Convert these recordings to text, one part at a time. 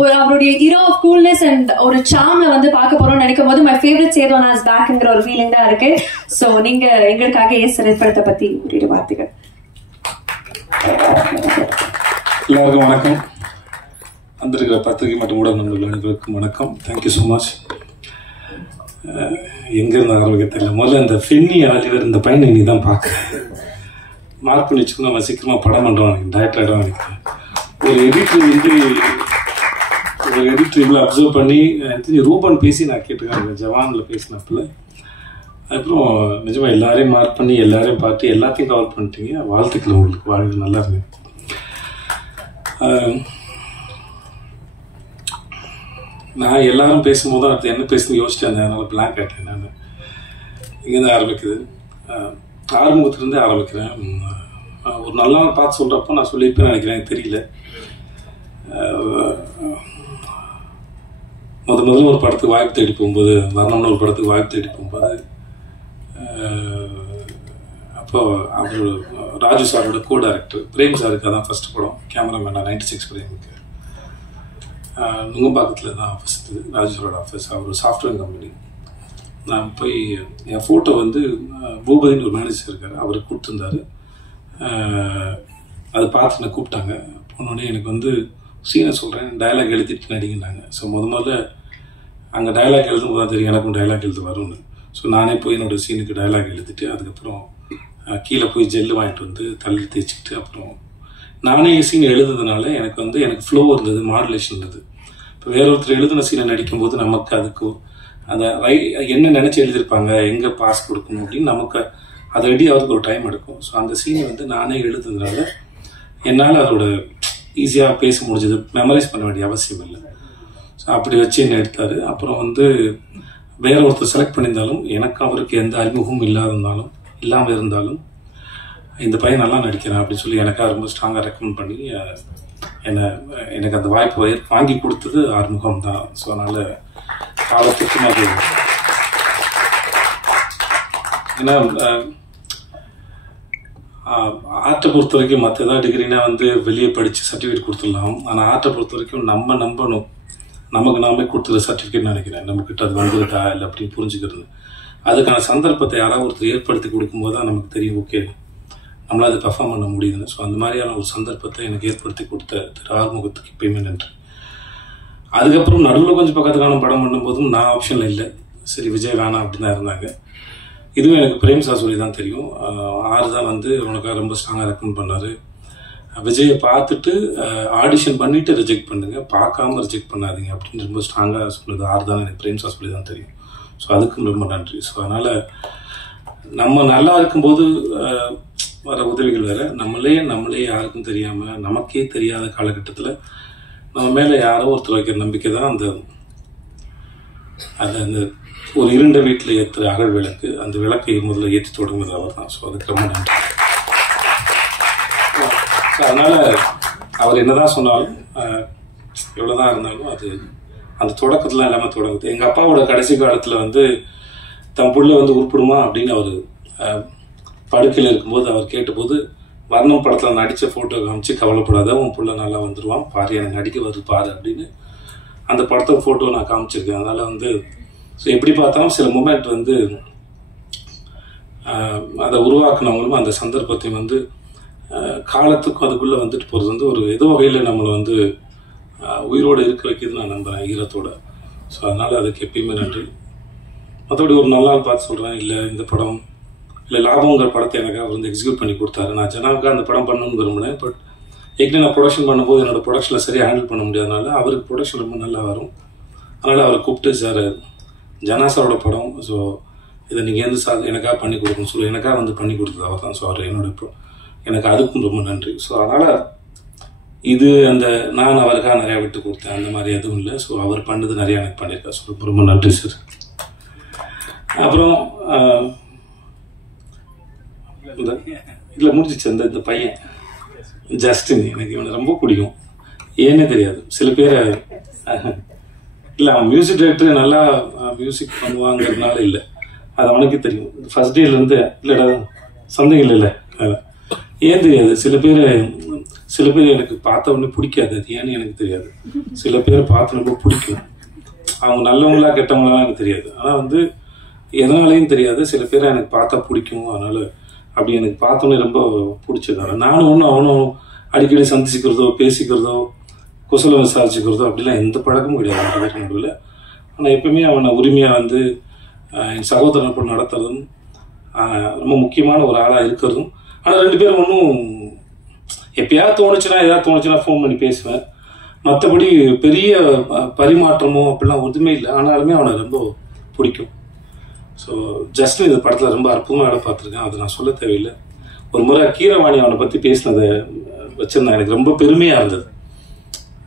ஒரு அவருடைய era of coolness and ஒரு charmல வந்து பார்க்க போறோம்னு நினைக்கும் போது my favorite சேதுவண்ணா is backங்கிற ஒரு ஃபீலிங் தான் இருக்கு. சோ நீங்க எங்களுக்காக திரைப்படத்தை பத்தி ஒரு வார்த்தைகள். எல்லாருக்கும் வணக்கம். வந்திருக்கிற பத்திரிகை மற்றும் ஊடக நண்பர்களுக்கு வணக்கம். Thank you so much. எங்கேருந்து ஆரம்பிக்க தெரியல. முதல்ல இந்த ஃபென்னி ஆலிவர் இந்த பையனை நீ தான் பார்க்குறேன். மார்க் பண்ணி வச்சுக்கணும். நம்ம சீக்கிரமாக படம் பண்ணுறோம். டைரக்டர் ஆகிடும் நினைக்கிறேன். ஒரு எடிட்டர் இவ்வளோ அப்சர்வ் பண்ணி ரூபன் பேசி நான் கேட்டுக்கிறேன். ஜவானில் பேசினப்பில் அப்புறம் நிஜமாக எல்லாரையும் மார்க் பண்ணி எல்லாரையும் பார்த்து எல்லாத்தையும் கவர் பண்ணிட்டீங்க. வாழ்த்துக்கள் உங்களுக்கு. வாழ்க்கை நல்லா இருங்க. நான் எல்லாரும் பேசும்போது அடுத்து என்ன பேசணும்னு யோசிச்சேன். அதனால பிளாங்க் ஆகிட்டேன். நான் இங்கேருந்து ஆரம்பிக்குது. ஆரம்பத்துலேருந்தே ஆரம்பிக்கிறேன். ஒரு நல்ல நாள் பார்த்து சொல்கிறப்போ நான் சொல்லியிருப்பேன்னு நினைக்கிறேன். தெரியல. முதல்ல ஒரு படத்துக்கு வாய்ப்பு தேடி போகும்போது, வர்ணம்னு ஒரு படத்துக்கு வாய்ப்பு தேடி போகும்போது, அப்போ அவர் ராஜு சாரோட கோ டைரக்டர் பிரேம் சாருக்கு அதான் ஃபர்ஸ்ட் படம். கேமராமேனா 96 பிரேமுக்கு. நுங்கம்பாக்கத்தில் தான் ஃபஸ்ட்டு ராஜு சாரோட ஆஃபீஸ். அவர் சாஃப்ட்வேர் கம்பெனி. நான் போய் என் ஃபோட்டோ வந்து பூபதின்னு ஒரு மேனேஜர் இருக்கார், அவருக்கு கொடுத்துருந்தாரு. அதை பார்த்து நான் கூப்பிட்டாங்க. போனோடனே எனக்கு வந்து சீனை சொல்கிறேன், டைலாக் எழுதிட்டு நடிக்கின்றாங்க. ஸோ முதல்ல அங்கே டைலாக் எழுதும் தான் தெரியும் எனக்கும் டைலாக் எழுத வரும்னு. ஸோ நானே போய் என்னோடய சீனுக்கு டைலாக் எழுதிட்டு அதுக்கப்புறம் கீழே போய் ஜெல்லு வாங்கிட்டு வந்து தள்ளி தேய்ச்சிக்கிட்டு அப்புறம் நானே சீன் எழுதுறதுனால எனக்கு ஃப்ளோ இருந்தது, மாடுலேஷன் இருந்தது. இப்போ வேற ஒருத்தர் எழுதின சீனை நடிக்கும்போது நமக்கு அதுக்கு அதை என்ன நினச்சி எழுதியிருப்பாங்க, எங்கே பாஸ் கொடுக்கணும் அப்படின்னு நமக்கு அதை ரெடி ஆகிறதுக்கு ஒரு டைம் எடுக்கும். ஸோ அந்த சீனை வந்து நானே எழுதுனதுனால என்னால் அதோட ஈஸியாக பேச முடிஞ்சது. மெமரைஸ் பண்ண வேண்டிய அவசியம் இல்லை. ஸோ அப்படி வச்சு என்ன எடுத்தார். அப்புறம் வந்து வேற ஒருத்தர் செலக்ட் பண்ணியிருந்தாலும் எனக்கு அவருக்கு எந்த அறிமுகமும் இல்லாமல் இருந்தாலும் இந்த பையன் நல்லா நடிக்கிறான் அப்படின்னு சொல்லி எனக்காக ரொம்ப ஸ்ட்ராங்காக ரெக்கமெண்ட் பண்ணி எனக்கு அந்த வாய்ப்பு வாங்கி கொடுத்தது ஆறுமுகம் தான். ஸோ அதனால் காலத்துக்கு அது ஏன்னா ஆர்ட்டை பொறுத்த வரைக்கும் மற்ற ஏதாவது டிகிரினா வந்து வெளியே படித்து சர்டிஃபிகேட் கொடுத்துடலாம். ஆனால் ஆர்ட்டை பொறுத்த வரைக்கும் நம்ம நம்பணும். நமக்கு நாமே கொடுத்துருக்க சர்டிஃபிகேட் நினைக்கிறேன். நம்மக்கிட்ட அது வந்திருக்கா இல்லை அப்படின்னு புரிஞ்சுக்கிறது. அதுக்கான சந்தர்ப்பத்தை யாராவது ஒருத்தர் ஏற்படுத்தி கொடுக்கும்போது தான் நமக்கு தெரியும், ஓகே நம்மளால் அதை பெர்ஃபார்ம் பண்ண முடியுதுன்னு. ஸோ அந்த மாதிரியான ஒரு சந்தர்ப்பத்தை எனக்கு ஏற்படுத்தி கொடுத்த திரு ஆறுமுகத்துக்கு எப்பயுமே நன்றி. அதுக்கப்புறம் நடுவில் கொஞ்சம் பக்கத்துக்கான படம் பண்ணும்போதும் நான் ஆப்ஷனில் இல்லை. சரி விஜய் வேணாம் அப்படின்னு தான் இருந்தாங்க. இதுவும் எனக்கு பிரேம் சார் சொல்லி தான் தெரியும். ஆறு தான் வந்து உனக்காக ரொம்ப ஸ்ட்ராங்காக ரெக்கமெண்ட் பண்ணார். விஜயை பார்த்துட்டு ஆடிஷன் பண்ணிவிட்டு ரிஜெக்ட் பண்ணுங்கள், பார்க்காம ரிஜெக்ட் பண்ணாதீங்க அப்படின்னு ரொம்ப ஸ்ட்ராங்காக சொன்னது ஆறு தான் எனக்கு பிரேம் சார் சொல்லி தான் தெரியும். ஸோ அதுக்கும் ரொம்ப நன்றி. ஸோ அதனால் நம்ம நல்லா இருக்கும்போது வர உதவிகள் வேறு. நம்மளே யாருக்கும் தெரியாமல் நமக்கே தெரியாத காலகட்டத்தில் நம்ம மேலே யாரோ ஒருத்தர் வைக்கிற நம்பிக்கை தான் அந்த ஒரு இருண்ட வீட்டில் ஏற்றுற அகல் விளக்கு. அந்த விளக்கை முதல்ல ஏற்றி தொடங்குறது அவர் தான். ஸோ அதுக்கு ரொம்ப நன்றி. அதனால் அவர் என்னதான் சொன்னாலும் எவ்வளோதான் இருந்தாலும் அது அந்த தொடக்கத்தில் எல்லாமே தொடங்குது. எங்கள் அப்பாவோட கடைசி காலத்தில் வந்து தன் புள்ள வந்து உருப்பிடுமா அப்படின்னு அவர் படுக்கையில் இருக்கும்போது அவர் கேட்டபோது வர்ணம் படத்தில் நடித்த ஃபோட்டோ காமிச்சு கவலைப்படாத, உன் புள்ள நல்லா வந்துடுவான் பாரு, எனக்கு நடிக்க வருது பாரு அப்படின்னு அந்த படத்தை ஃபோட்டோ நான் காமிச்சிருக்கேன். அதனால் வந்து ஸோ எப்படி பார்த்தாலும் சில மூமெண்ட் வந்து அதை உருவாக்குனவங்களும் அந்த சந்தர்ப்பத்தையும் வந்து காலத்துக்கும் அதுக்குள்ளே வந்துட்டு போகிறது வந்து ஒரு ஏதோ வகையில் நம்மளை வந்து உயிரோடு இருக்க வைக்கிது நான் நம்புகிறேன் ஈரத்தோட. ஸோ அதனால் அதுக்கு எப்பயுமே நன்றி. மற்றபடி ஒரு நல்ல நாள் பார்த்து சொல்கிறேன். இல்லை இந்த படம் இல்லை லாபங்கிற படத்தை எனக்கு அவர் வந்து எக்ஸிக்யூட் பண்ணி கொடுத்தாரு. நான் ஜனாவுக்கு அந்த படம் பண்ணணும்னு விரும்பினேன். பட் ஏற்கனவே நான் ப்ரொடக்ஷன் பண்ணும்போது என்னோடய ப்ரொடக்ஷனில் சரியாக ஹேண்டில் பண்ண முடியாதனால அவருக்கு ப்ரொடக்ஷன் ரொம்ப நல்லா வரும். அதனால் அவரை கூப்பிட்டு சார் ஜனா சாரோட படம், ஸோ இதை நீங்கள் எந்த சார் எனக்காக பண்ணி கொடுக்கணும் சொல்லி எனக்காக வந்து பண்ணி கொடுத்தது அவர் தான். ஸோ அவர் எனக்கு அதுக்கும் ரொம்ப நன்றி. ஸோ அதனால் இது நான் அவருக்காக நிறையா விட்டு கொடுத்தேன் அந்த மாதிரி எதுவும் இல்லை. ஸோ அவர் பண்ணது நிறையா எனக்கு பண்ணியிருக்காரு. ஸோ ரொம்ப நன்றி சார். அப்புறம் இதில் முடிஞ்சிச்சு இந்த பையன் ஜஸ்டின். எனக்கு இவனை ரொம்ப பிடிக்கும். ஏன்னே தெரியாது. சில பேர் இல்லை அவன் மியூசிக் டைரக்டர் நல்லா மியூசிக் பண்ணுவாங்கிறதுனால இல்லை, அது அவனுக்கே தெரியும். ஃபர்ஸ்ட் டேலேருந்து இல்லைடா சந்தேகம் இல்லை ஏன் தெரியாது. சில பேர் சில பேர் எனக்கு பார்த்த உடனே பிடிக்காது, அது ஏன்னு எனக்கு தெரியாது. சில பேர் பார்த்து ரொம்ப பிடிக்கும், அவங்க நல்லவங்களா கெட்டவங்களா எனக்கு தெரியாது. ஆனால் வந்து எதனாலையும் தெரியாது, சில பேரை எனக்கு பார்த்தா பிடிக்கும். அதனால அப்படி எனக்கு பார்த்தோன்னே ரொம்ப பிடிச்சது. நானும் ஒன்றும் அவனும் அடிக்கடி சந்திச்சுக்கிறதோ பேசிக்கிறதோ குசலம் விசாரிச்சுக்கிறதோ அப்படிலாம் எந்த பழக்கமும் கிடையாது நடுவில். ஆனால் எப்பவுமே அவனை உரிமையாக வந்து என் சகோதரனை போல் நடத்துறதும் ரொம்ப முக்கியமான ஒரு ஆளாக இருக்கிறதும். ஆனால் 2 பேரும் ஒன்றும் எப்பயாவது தோணுச்சுன்னா ஃபோன் பண்ணி பேசுவேன். மற்றபடி பெரிய பரிமாற்றமோ அப்படிலாம் ஒன்றுமே இல்லை. ஆனாலுமே அவனை ரொம்ப பிடிக்கும். ஸோ ஜஸ்டின் இந்த படத்தில் ரொம்ப அற்புதமாக வேலை பார்த்துருக்கேன், அது நான் சொல்ல தேவையில்லை. ஒரு முறை கீரவாணி அவனை பற்றி பேசினதை வச்சுருந்தேன், எனக்கு ரொம்ப பெருமையாக இருந்தது.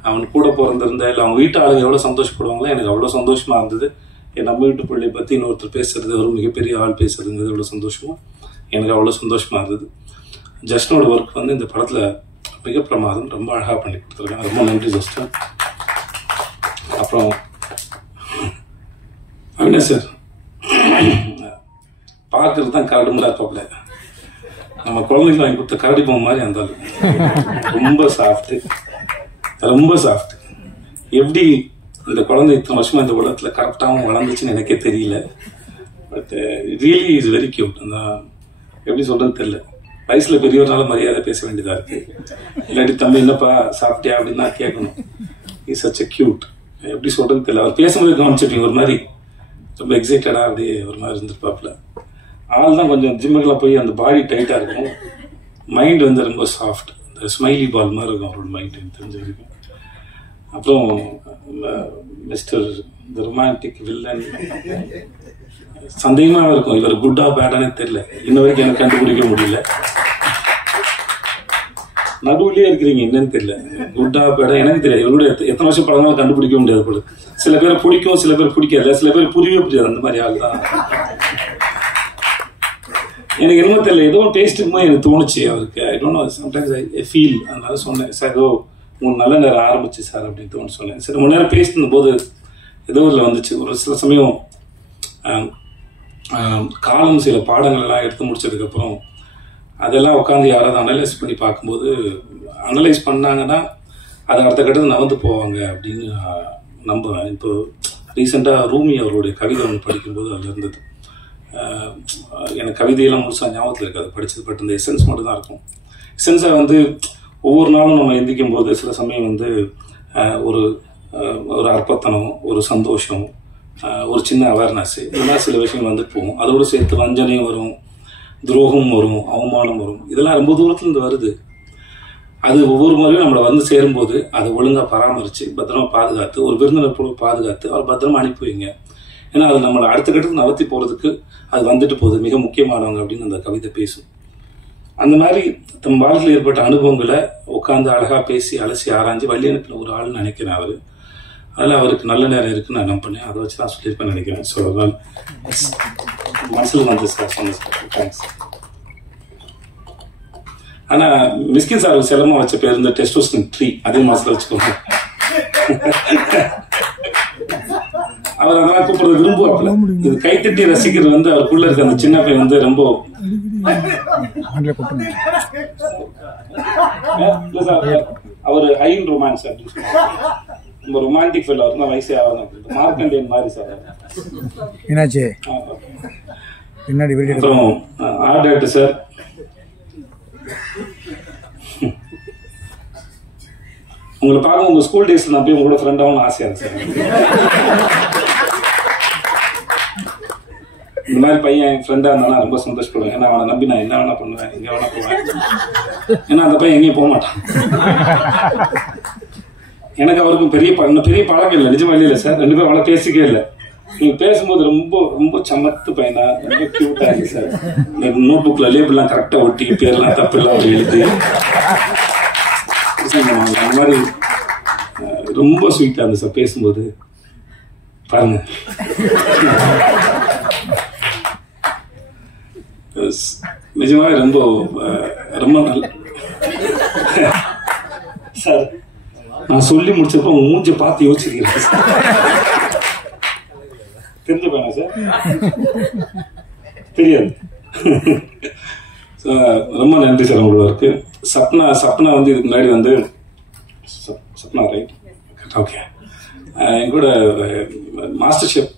அவன் கூட பிறந்திருந்த இல்லை அவங்க வீட்டு ஆளுங்க எவ்வளோ சந்தோஷப்படுவாங்களோ எனக்கு அவ்வளோ சந்தோஷமாக இருந்தது. என் நம்ம வீட்டு பிள்ளையை பற்றி இன்னொருத்தர் பேசுறது, ஒரு மிகப்பெரிய ஆள் பேசுறதுங்கிறது எவ்வளோ சந்தோஷமோ எனக்கு அவ்வளோ சந்தோஷமாக இருந்தது. ஜஸ்டினோட ஒர்க் வந்து இந்த படத்தில் மிக பிரமாதம், ரொம்ப அழகாக பண்ணி கொடுத்துருக்கேன். ரொம்ப நன்றி ஜஸ்டின். அப்புறம் அவினாஷ் சார் பார்க்கறது தான் கரடு முறை இருப்பாப்ல, நம்ம குழந்தைக்கு வாங்கி கொடுத்த கரடி பொம்மை மாதிரி இருந்தாலும் ரொம்ப சாஃப்ட். எப்படி இந்த குழந்தை இத்தனை வருஷமா இந்த உலகத்தில் கரெக்டாகவும் வளர்ந்துச்சுன்னு எனக்கே தெரியல. But really is very cute. அந்த எப்படி சொல்றது தெரியல, வயசுல பெரியவர்னால மரியாதை பேச வேண்டியதா இருக்கு. இல்லாட்டி தம்பி என்னப்பா சாப்பிட்டியா அப்படின்னு தான் கேட்கணும். Is such a cute. எப்படி சொல்றது தெரியல. அவர் பேசும்போது கவனிச்சிருக்கீங்க, ஒரு மாதிரி ரொம்ப எக்ஸைட்டடா அப்படியே ஒரு மாதிரி இருந்திருப்பாப்புல. ஆள் தான் கொஞ்சம் ஜிம்முக்கெல்லாம் போய் அந்த பாடி டைட்டா இருக்கும், மைண்ட் வந்து ரொம்ப சாஃப்ட், இந்த ஸ்மைலி பால் மாதிரி இருக்கும் அவரோட மைண்ட் எனக்கு தெரிஞ்ச வரைக்கும். அப்புறம் மிஸ்டர் த ரொமான்டிக் வில்லன், சந்தேகமாக இருக்கும் இவர் குட்டா பேடானே தெரியல, இன்ன வரைக்கும் எனக்கு கண்டுபிடிக்க முடியல. நடுவுலயே இருக்கிறீங்க, என்னன்னு தெரியல, குட்டா பேடா எனக்கு தெரியாது. இவருடைய எத்தனை வருஷம் பழங்காலும் கண்டுபிடிக்க முடியாது போல. சில பேர் பிடிக்கும், சில பேர் பிடிக்காது, சில பேர் புரியவே புரியாது. அந்த மாதிரி ஆள் தான் எனக்கு. என்னமோ தெரியல, ஏதோ பேசிட்டு போது எனக்கு தோணுச்சு அவருக்கு. I don't know, sometimes I feel. அதனால சொன்னேன், சார் ஏதோ உங்களுக்கு நல்ல நேரம் ஆரம்பிச்சு சார் அப்படின்னு தோணு சொன்னேன். சரி, ரொம்ப நேரம் பேசிட்டு போது ஏதோ இதில் வந்துச்சு. ஒரு சில சமயம் காலம் சில பாடங்கள் எல்லாம் எடுத்து முடிச்சதுக்கப்புறம் அதெல்லாம் உட்காந்து யாராவது அனலைஸ் பண்ணி பார்க்கும்போது, அனலைஸ் பண்ணாங்கன்னா அது அடுத்த கட்டத்தில் நகர்ந்து போவாங்க அப்படின்னு நம்புவேன். இப்போ ரீசெண்டாக ரூமி அவருடைய கவிதை ஒன்று படிக்கும்போது அதில் இருந்தது. எனக்கு கவிதையெல்லாம் முழுசாக ஞாபகத்தில் இருக்காது படித்தது, பட் இந்த எசன்ஸ் மட்டும் தான் இருக்கும். எசன்ஸை வந்து ஒவ்வொரு நாளும் நம்ம எந்திக்கும் போது சில சமயம் வந்து ஒரு அற்பத்தனம், ஒரு சந்தோஷம், ஒரு சின்ன அவேர்னஸ், இந்த மாதிரி சில விஷயங்கள் வந்துட்டு போகும். அதோடு சேர்த்து வஞ்சனையும் வரும், துரோகம் வரும், அவமானம் வரும். இதெல்லாம் ரொம்ப தூரத்துலேருந்து வருது. அது ஒவ்வொரு முறையும் நம்மளை வந்து சேரும்போது அதை ஒழுங்காக பராமரித்து பத்திரமா பாதுகாத்து, ஒரு விருந்தினர் போல பாதுகாத்து அவர் பத்திரமா அனுப்பி வைங்க. ஏன்னா அது நம்மளை அடுத்த கட்டத்துக்கு நகர்த்தி போகிறதுக்கு அது வந்துட்டு போகுது, மிக முக்கியமானவங்க அப்படின்னு அந்த கவிதை பேசும். அந்த மாதிரி தம் வாழ்க்கையில் ஏற்பட்ட அனுபவங்களை உட்காந்து அழகாக பேசி அலசி ஆராய்ஞ்சு வழி அனுப்பின ஒரு ஆள்னு நினைக்கிறேன் அவர். அதில் அவருக்கு நல்ல நேரம் இருக்குன்னு நான் நம்பினேன். அதை வச்சு நான் சொல்லியிருப்பேன்னு நினைக்கிறேன். ஸோ அதனால் மனசில் வந்து சார் சொன்னேன் சார், தேங்க்ஸ். ஆனால் மிஸ்கின் சார் செல்லமாக வச்ச பேர் இந்த டெஸ்டோஸ்டிரோன் 3 அதே மாதத்தில் வச்சுக்கோங்க. அவர் அதெல்லாம் கூப்பிடுறது விரும்புவாப்புல. இது கைத்தட்டி ரசிக்கிறது வந்து அவருக்குள்ள இருக்க அந்த சின்ன பையன் வந்து ரொம்ப அவர் ஹைன் ரொமான்ஸ் அப்படின்னு சொல்லுவாங்க. ரொம்ப ரொமான்டிக் ஃபெல். அவர் தான் வயசே ஆகும், மார்க்கண்டேன் மாதிரி சார். என்னாச்சு பின்னாடி வீடியோ. அப்புறம் ஆர்ட் டைரக்டர் சார், உங்களை பார்க்க உங்க ஸ்கூல் டேஸ்ல நான் போய் உங்களோட ஃப்ரெண்ட் ஆகணும்னு ஆசையா இருக்கு சார். இந்த மாதிரி பையன் என் ஃப்ரெண்டா இருந்தாலும் ரொம்ப சந்தோஷப்படுவேன். ஏன்னா அவனை நம்பி நான் என்ன வேணா பண்ணுவேன், எங்க வேணா போவேன். ஏன்னா அந்த பையன் எங்கேயும் போக மாட்டான். எனக்கு அவருக்கும் பெரிய பழக்கம் இல்லை, நிஜமா இல்லை சார். 2 பேரும் அவ்வளோ பேசிக்கவே இல்லை. நீங்க பேசும்போது ரொம்ப ரொம்ப சமத்து பையனா, ரொம்ப கியூட்டா இருக்கு சார். நோட் புக்ல லேபிள்லாம் கரெக்டா ஒட்டி பேர்லாம் தப்பு எல்லாம் அவர் எழுதி அந்த மாதிரி ரொம்ப ஸ்வீட்டா இருந்துச்சு சார் பேசும்போது. பாருங்க, நிஜமாவே ரொம்ப ரொம்ப நல்ல சார். நான் சொல்லி முடிச்சப்போ உங்க மூஞ்ச பார்த்து யோசிச்சிருக்கேன். தெரிஞ்ச பையனா சார்? தெரியாது. ரொம்ப நன்றி சார் உங்களோட இருக்கு. சப்னா வந்து இதுக்கு முன்னாடி வந்து சப்னா ரைட் ஓகே என் கூட மாஸ்டர் ஷெஃப்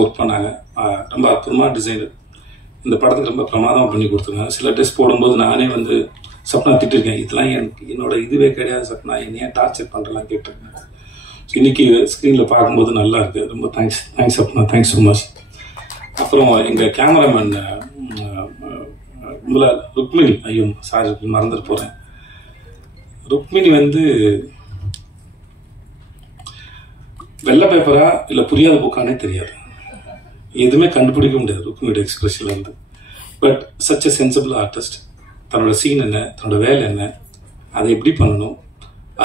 ஒர்க் பண்ணாங்க. ரொம்ப அற்புதமான டிசைனர். இந்த படத்துக்கு ரொம்ப பிரமாதமாக பண்ணி கொடுத்துருக்காங்க. சில ட்ரெஸ் போடும்போது நானே வந்து சப்னா திட்டிருக்கேன், இதெல்லாம் என்னோட இதுவே கிடையாது சப்னா, என்னையே டார்ச்சர் பண்ணுறலாம் கேட்டிருக்கேன். இன்னைக்கு ஸ்க்ரீனில் பார்க்கும்போது நல்லா இருக்கு. ரொம்ப thanks Sapna, thanks so much. அப்புறம் எங்கள் கேமராமேன் ருக்மிணி, ஐயோ சாரி மறந்துட்டு போகிறேன். ருக்மிணி வந்து வெள்ளை பேப்பரா இல்லை புரியாத புக்கானே தெரியாது, எதுவுமே கண்டுபிடிக்க முடியாது ருக்மிணியோட எக்ஸ்பிரஷன்ல இருந்து. But such a sensible artist. தன்னோட சீன் என்ன, தன்னோட வேலை என்ன, அதை எப்படி பண்ணணும்,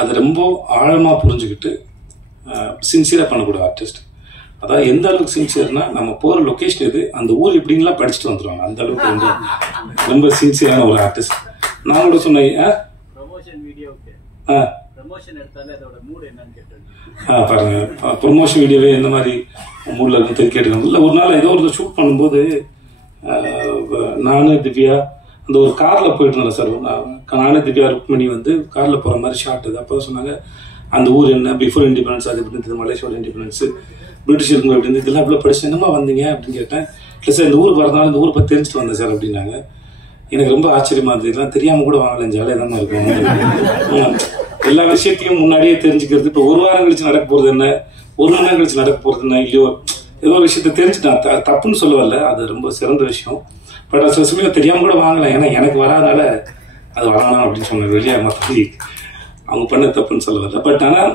அதை ரொம்ப ஆழமாக புரிஞ்சுக்கிட்டு சின்சியராக பண்ணக்கூடிய ஆர்டிஸ்ட். அதாவது எந்த அளவுக்கு சின்சியர்னா, நம்ம போகிற லொக்கேஷன் எது, அந்த ஊர் எப்படிங்கலாம் படிச்சுட்டு வந்துடுவாங்க. அந்த அளவுக்கு வந்து ரொம்ப சின்சியரான ஒரு ஆர்டிஸ்ட். நான் கூட சொன்னேன் பாருங்க, ப்ரொமோஷன் வீடியோவே எந்த மாதிரி மூடில் இருந்து கேட்டுக்கணும். இல்லை ஒரு நாள் ஏதோ ஒரு ஷூட் பண்ணும்போது நானும் திவ்யா அந்த ஒரு காரில் போயிட்டு இருந்தேன் சார். நானும் திவ்யா ருக்மிணி வந்து காரில் போகிற மாதிரி ஷார்ட் இது. அப்போ சொன்னாங்க அந்த ஊர் என்ன, பிஃபோர் இண்டிபெண்டன்ஸ் அது எப்படி இருந்தது, மலேசியாவோட இண்டிபெண்டன்ஸ், பிரிட்டிஷ் இருக்கும்போது எப்படி இருந்தது, இதெல்லாம் இவ்வளோ படிச்சு என்னமா வந்தீங்க அப்படின்னு கேட்டேன். இல்லை சார் இந்த ஊருக்கு வரதுனால இந்த ஊரை பற்றி தெரிஞ்சுட்டு வந்தேன் சார் அப்படின்னாங்க. எனக்கு ரொம்ப ஆச்சரியமா இருந்தது. இதெல்லாம் தெரியாமல் கூட வாங்கலாம், ஜாலியாக தானே இருக்கும். எல்லா விஷயத்தையும் முன்னாடியே தெரிஞ்சுக்கிறது. இப்போ ஒரு வாரம் கழிச்சு நடக்க போகிறது என்ன, ஒரு மணி நேரம் கழிச்சு நடக்க போகிறது என்ன, இல்லையோ ஏதோ விஷயத்த தெரிஞ்சுட்டான். தப்புன்னு சொல்லவில்லை, அது ரொம்ப சிறந்த விஷயம். பட் அது சில சமயம் தெரியாமல் கூட வாங்கலாம், ஏன்னா எனக்கு வராதனால அது வரணும் அப்படின்னு சொன்னேன். வெளியே மற்றபடி அவங்க பண்ண தப்புன்னு சொல்ல வரல. பட் ஆனால்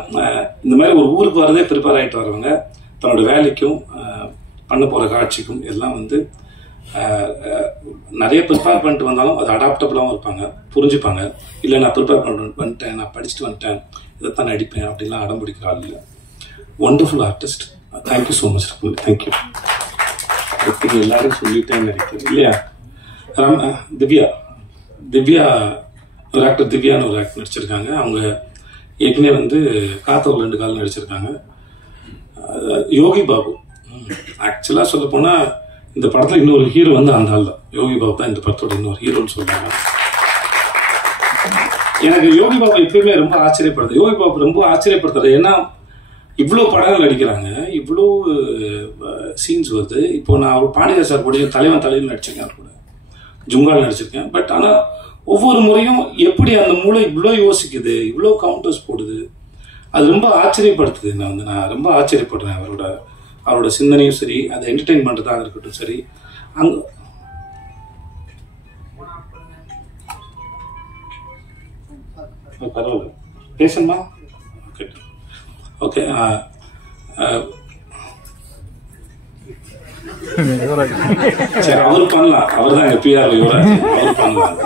இந்த மாதிரி ஒரு ஊருக்கு வரதே ப்ரிப்பேர் ஆகிட்டு வரவங்க தன்னோட வேலைக்கும் பண்ண போகிற காட்சிக்கும் எல்லாம் வந்து நிறைய ப்ரிப்பேர் பண்ணிட்டு வந்தாலும் அது அடாப்டபுளாகவும் இருப்பாங்க, புரிஞ்சுப்பாங்க. இல்லை நான் ப்ரிப்பேர் பண்ணிட்டேன், நான் படிச்சுட்டு வந்துட்டேன், இதைத்தான் நடிப்பேன் அப்படின்லாம் அடம் பிடிக்கிற ஆள் இல்லை. Wonderful artist. Thank you so much. Thank you. எல்லாரும் சொல்லிட்டேன்னு நினைக்கிறேன் இல்லையா. திவ்யா ஒரு ஆக்டர், திவ்யான்னு ஒரு ஆக்டர் நடிச்சிருக்காங்க. அவங்க ஏற்கனவே வந்து காத்த ஒரு 2 காலம் நடிச்சிருக்காங்க. யோகி பாபு ஆக்சுவலாக சொல்ல போனால் இந்த படத்தில் இன்னொரு ஹீரோ வந்து அந்த ஆள் தான். யோகி பாபு தான் இந்த படத்தோட இன்னொரு ஹீரோன்னு சொல்றாங்க. எனக்கு யோகி பாபு எப்பயுமே ரொம்ப ஆச்சரியப்படுது. யோகி பாபு ரொம்ப ஆச்சரியப்படுத்துறது ஏன்னா இவ்வளோ படங்கள் நடிக்கிறாங்க, இவ்வளோ சீன்ஸ் வருது. இப்போ நான் ஒரு பாண்டியா சார் கூட தலைவன் நடிச்சிருக்கேன், கூட ஜுங்கால் நடிச்சிருக்கேன். பட் ஆனால் ஒவ்வொரு முறையும் எப்படி அந்த மூளை இவ்வளோ யோசிக்குது, இவ்வளோ கவுண்டர்ஸ் போடுது, அது ரொம்ப ஆச்சரியப்படுத்துது. நான் ரொம்ப ஆச்சரியப்படுறேன். அவரோட சிந்தனையும் சரி, அதை என்டர்டெயின் பண்றதாக இருக்கட்டும் சரி. அங்க பரவாயில்ல பேசணுமா? Okay okay. சரி, அவரு பண்ணலாம். அவர் தான் எங்க பிஆர் யுவராஜ், அவர் பண்ணலாம்.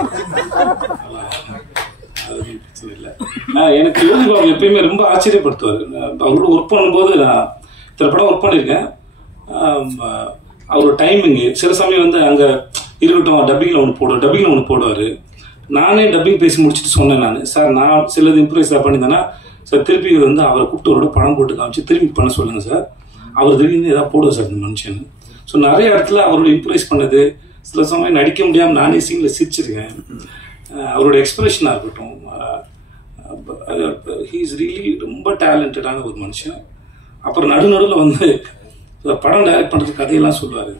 எனக்கு யோகி பாபு எப்பயுமே ரொம்ப ஆச்சரியப்படுத்துவார். அவரோட ஒர்க் பண்ணும்போது நான் இத்தனை படம் ஒர்க் பண்ணியிருக்கேன். அவரோட டைமிங்கு சில சமயம் வந்து அங்கே இருக்கட்டும், டப்பிங்கில் ஒன்று போடுவார். நானே டப்பிங் பேசி முடிச்சுட்டு சொன்னேன், நான் சிலது இம்ப்ரூவைஸாக பண்ணியிருந்தேன்னா சார் திருப்பி வந்து அவரை கூப்பிட்டு அவரோட படம் போட்டு காமிச்சு திருப்பி பண்ண சொல்லுங்க சார், அவர் திடீர்னு ஏதாவது போடுவார் சார் இந்த மனுஷன். ஸோ நிறைய இடத்துல அவரோட இம்ப்ரூவைஸ் பண்ணது, சில சமயம் நடிக்க முடியாமல் நானே சீனில் சிரிச்சிருக்கேன். அவரோட எக்ஸ்பிரஷனாக இருக்கட்டும், ஹீ இஸ் ரியலி ரொம்ப டேலண்டடான ஒரு மனுஷன். அப்புறம் நடுநடுவில் வந்து படம் டைரக்ட் பண்ணுறதுக்கு கதையெல்லாம் சொல்லுவார்,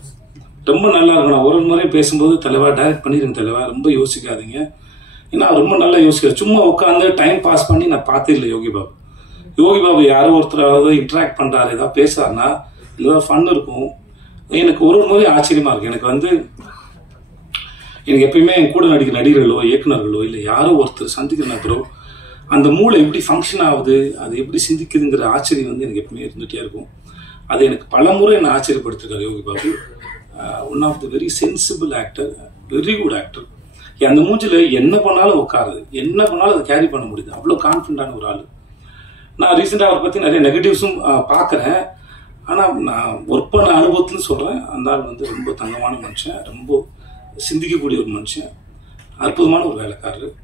ரொம்ப நல்லா இருக்கும். நான் ஒரு முறை பேசும்போது தலைவா டைரக்ட் பண்ணிடுங்க தலைவா, ரொம்ப யோசிக்காதீங்க. ஏன்னா ரொம்ப நல்லா யோசிக்காது. சும்மா உட்காந்து டைம் பாஸ் பண்ணி நான் பார்த்தே இல்லை யோகி பாபு யாரோ ஒருத்தராவது இன்ட்ராக்ட் பண்ணுறாரு, ஏதாவது பேசுறாருன்னா ஏதாவது ஃபன் இருக்கும். எனக்கு ஒரு முறை ஆச்சரியமா இருக்கு. எனக்கு எப்பயுமே என் கூட நடிக்கிற நடிகர்களோ இயக்குநர்களோ இல்லை யாரோ ஒருத்தர் சந்திக்கிற நபரோ அந்த மூளை எப்படி ஃபங்க்ஷன் ஆகுது, அது எப்படி சிந்திக்குதுங்கிற ஆச்சரியம் வந்து எனக்கு எப்பவுமே இருந்துகிட்டே இருக்கும். அது எனக்கு பல முறை என்னை ஆச்சரியப்படுத்திருக்காரு Yogi Babu. One of the very sensible actor, very good actor. அந்த மூஞ்சில் என்ன பண்ணாலும் உட்காருது, என்ன பண்ணாலும் அதை கேரி பண்ண முடியுது, அவ்வளோ கான்ஃபிடண்டான ஒரு ஆள். நான் ரீசெண்டாக அவரை பற்றி நிறைய நெகட்டிவ்ஸும் பார்க்குறேன். ஆனால் நான் ஒர்க் பண்ண அனுபவத்துன்னு சொல்கிறேன், அந்த ஆள் வந்து ரொம்ப தங்கமான மனுஷன், ரொம்ப சிந்திக்கக்கூடிய ஒரு மனுஷன், அற்புதமான ஒரு வேலைக்காரர்.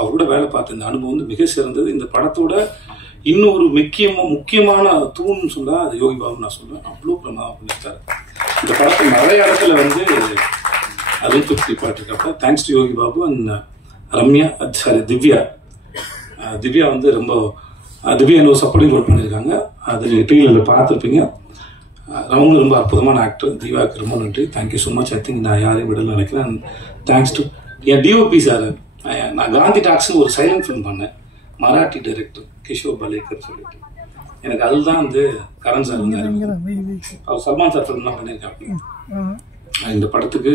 அவரோட வேலை பார்த்த இந்த அனுபவம் வந்து மிக சிறந்தது. இந்த படத்தோட இன்னொரு முக்கியமான தூண்னு சொன்னால் அது யோகி பாபு நான் சொல்லுவேன். அவ்வளோ பிரமாதம் பண்ணியிருக்காரு. இந்த படத்தை நிறைய இடத்துல வந்து அது திருப்தி பாட்டிருக்கப்ப thanks to Yogi Babu. And Divya வந்து ரொம்ப திவ்யா இன்னொரு சப்போர்ட்டிங் ரோல் பண்ணியிருக்காங்க. அது நீங்கள் ட்ரெயிலரில் பார்த்துருப்பீங்க. அவங்களும் ரொம்ப அற்புதமான ஆக்டர். திவ்யாவுக்கு ரொம்ப நன்றி. Thank you so much. I think நான் யாரையும் விடல நினைக்கிறேன். Thanks to N DOP sir. நான் காந்தி டாக்ஸ்னு ஒரு சைலண்ட் ஃபிலிம் பண்ணேன். மராட்டி டைரக்டர் கிஷோர் பலேக்கர் சொல்லிட்டு. எனக்கு அதுதான் வந்து கரண் சார் இருந்தார். அவர் சல்மான் சார் ஃபிலிம்லாம் பண்ணியிருக்காங்க. இந்த படத்துக்கு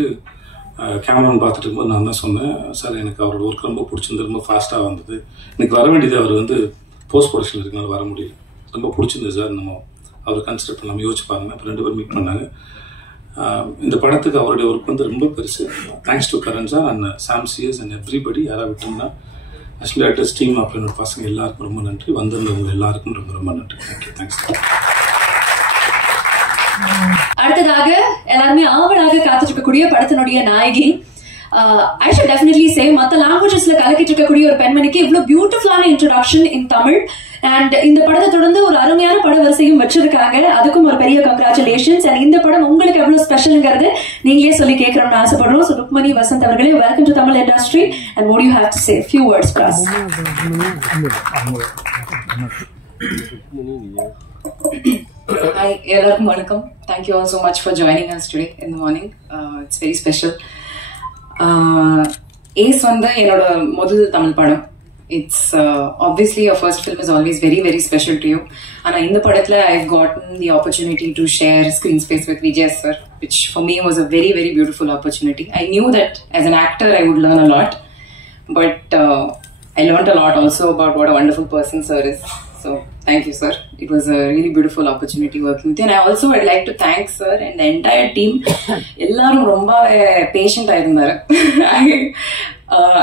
கேமரான்னு பார்த்துட்டு இருக்கும்போது நான் தான் சொன்னேன், சார் எனக்கு அவரோட ஒர்க் ரொம்ப பிடிச்சிருந்து, ரொம்ப ஃபாஸ்ட்டாக வந்தது. எனக்கு வர வேண்டியது அவர் வந்து போஸ்ட் ப்ரொடக்ஷன் இருக்கனால வர முடியல. ரொம்ப பிடிச்சிருந்தது சார், நம்ம அவர் கன்சிடர் பண்ணாமல் யோசிச்சு பாருங்க. இப்போ 2 பேரும் மீட் பண்ணாங்க. இந்த படத்துக்கு அவருடைய ஒர்க் வந்து ரொம்ப பெருசு. Thanks to Karan sir and Sam CS and everybody. யாராவது விட்டோம்னா அஸ்லேட்டர்ஸ் டீம் அப்புறம் பசங்க எல்லாருக்கும் ரொம்ப நன்றி. வந்திருந்தவங்க எல்லாருக்கும் ரொம்ப ரொம்ப நன்றி. தேங்க்யூ. தேங்க்ஸ். அடுத்ததாக எல்லாருமே ஆவலாக காத்துட்டு இருக்கக்கூடிய படத்தினுடைய நாயகி I should definitely say மற்ற லாங்குவேஜஸ்ல கலக்கிட்டு இருக்கக்கூடிய ஒரு பெண்மணிக்கு இவ்வளவு பியூட்டிஃபுல்லான இன்ட்ரோடக்ஷன் இன் தமிழ் அண்ட் இந்த படத்தை தொடர்ந்து ஒரு அருமையான பட வரிசையும் வச்சிருக்காங்க. அதுக்கும் ஒரு பெரிய கங்க்ராச்சுலேஷன்ஸ். அண்ட் இந்த படம் உங்களுக்கு எவ்வளவு ஸ்பெஷல்ங்கிறது நீங்களே சொல்லி கேட்கணும்னு ஆசைப்படுறோம். ஸோ ருக்மணி வசந்த் அவர்களே, welcome to Tamil industry and what do you have to say? Few words for us. Hi, எல்லாருக்கும் வணக்கம். Thank you all so much for joining us today in the morning. It's very special. Ace வந்து என்னோட முதல் தமிழ் படம். It's obviously your first film is always very very special to you. ஆனா இந்த படத்துல I've gotten the opportunity to share screen space with Vijay sir, which for me was a very very beautiful opportunity. I knew that as an actor I would learn a lot, but I learned a lot also about what a wonderful person sir is. So thank you sir. It was a really beautiful opportunity working with you. And I also would like to thank sir and the entire team. எல்லாரும் ரொம்ப patient ஆயிருந்தாரு.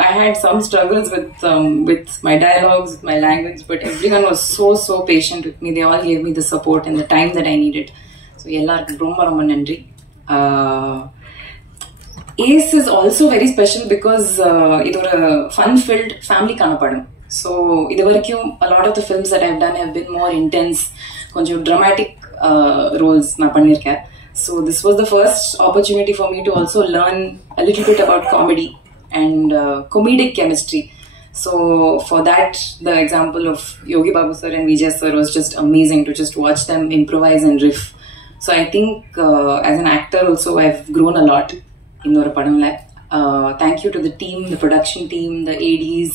I had some struggles with my dialogues, with my language, but everyone was so patient with me. They all gave me the support and the time that I needed. So எல்லாருக்கும் ரொம்ப ரொம்ப நன்றி. Ace is also very special because இது ஒரு fun-filled family-கான படம். So இது வரைக்கும் a lot of the films that I've done have been more intense, கொஞ்சம் dramatic roles நான் பண்ணியிருக்கேன். So this was the first opportunity for me to also learn a little bit about comedy and comedic chemistry. So for that, the example of Yogi Babu sir and Vijay sir was just amazing to just watch them improvise and riff. So I think as an actor also I've grown a lot in ஒரு படம்ல. Thank you to the team, the production team, the ADs,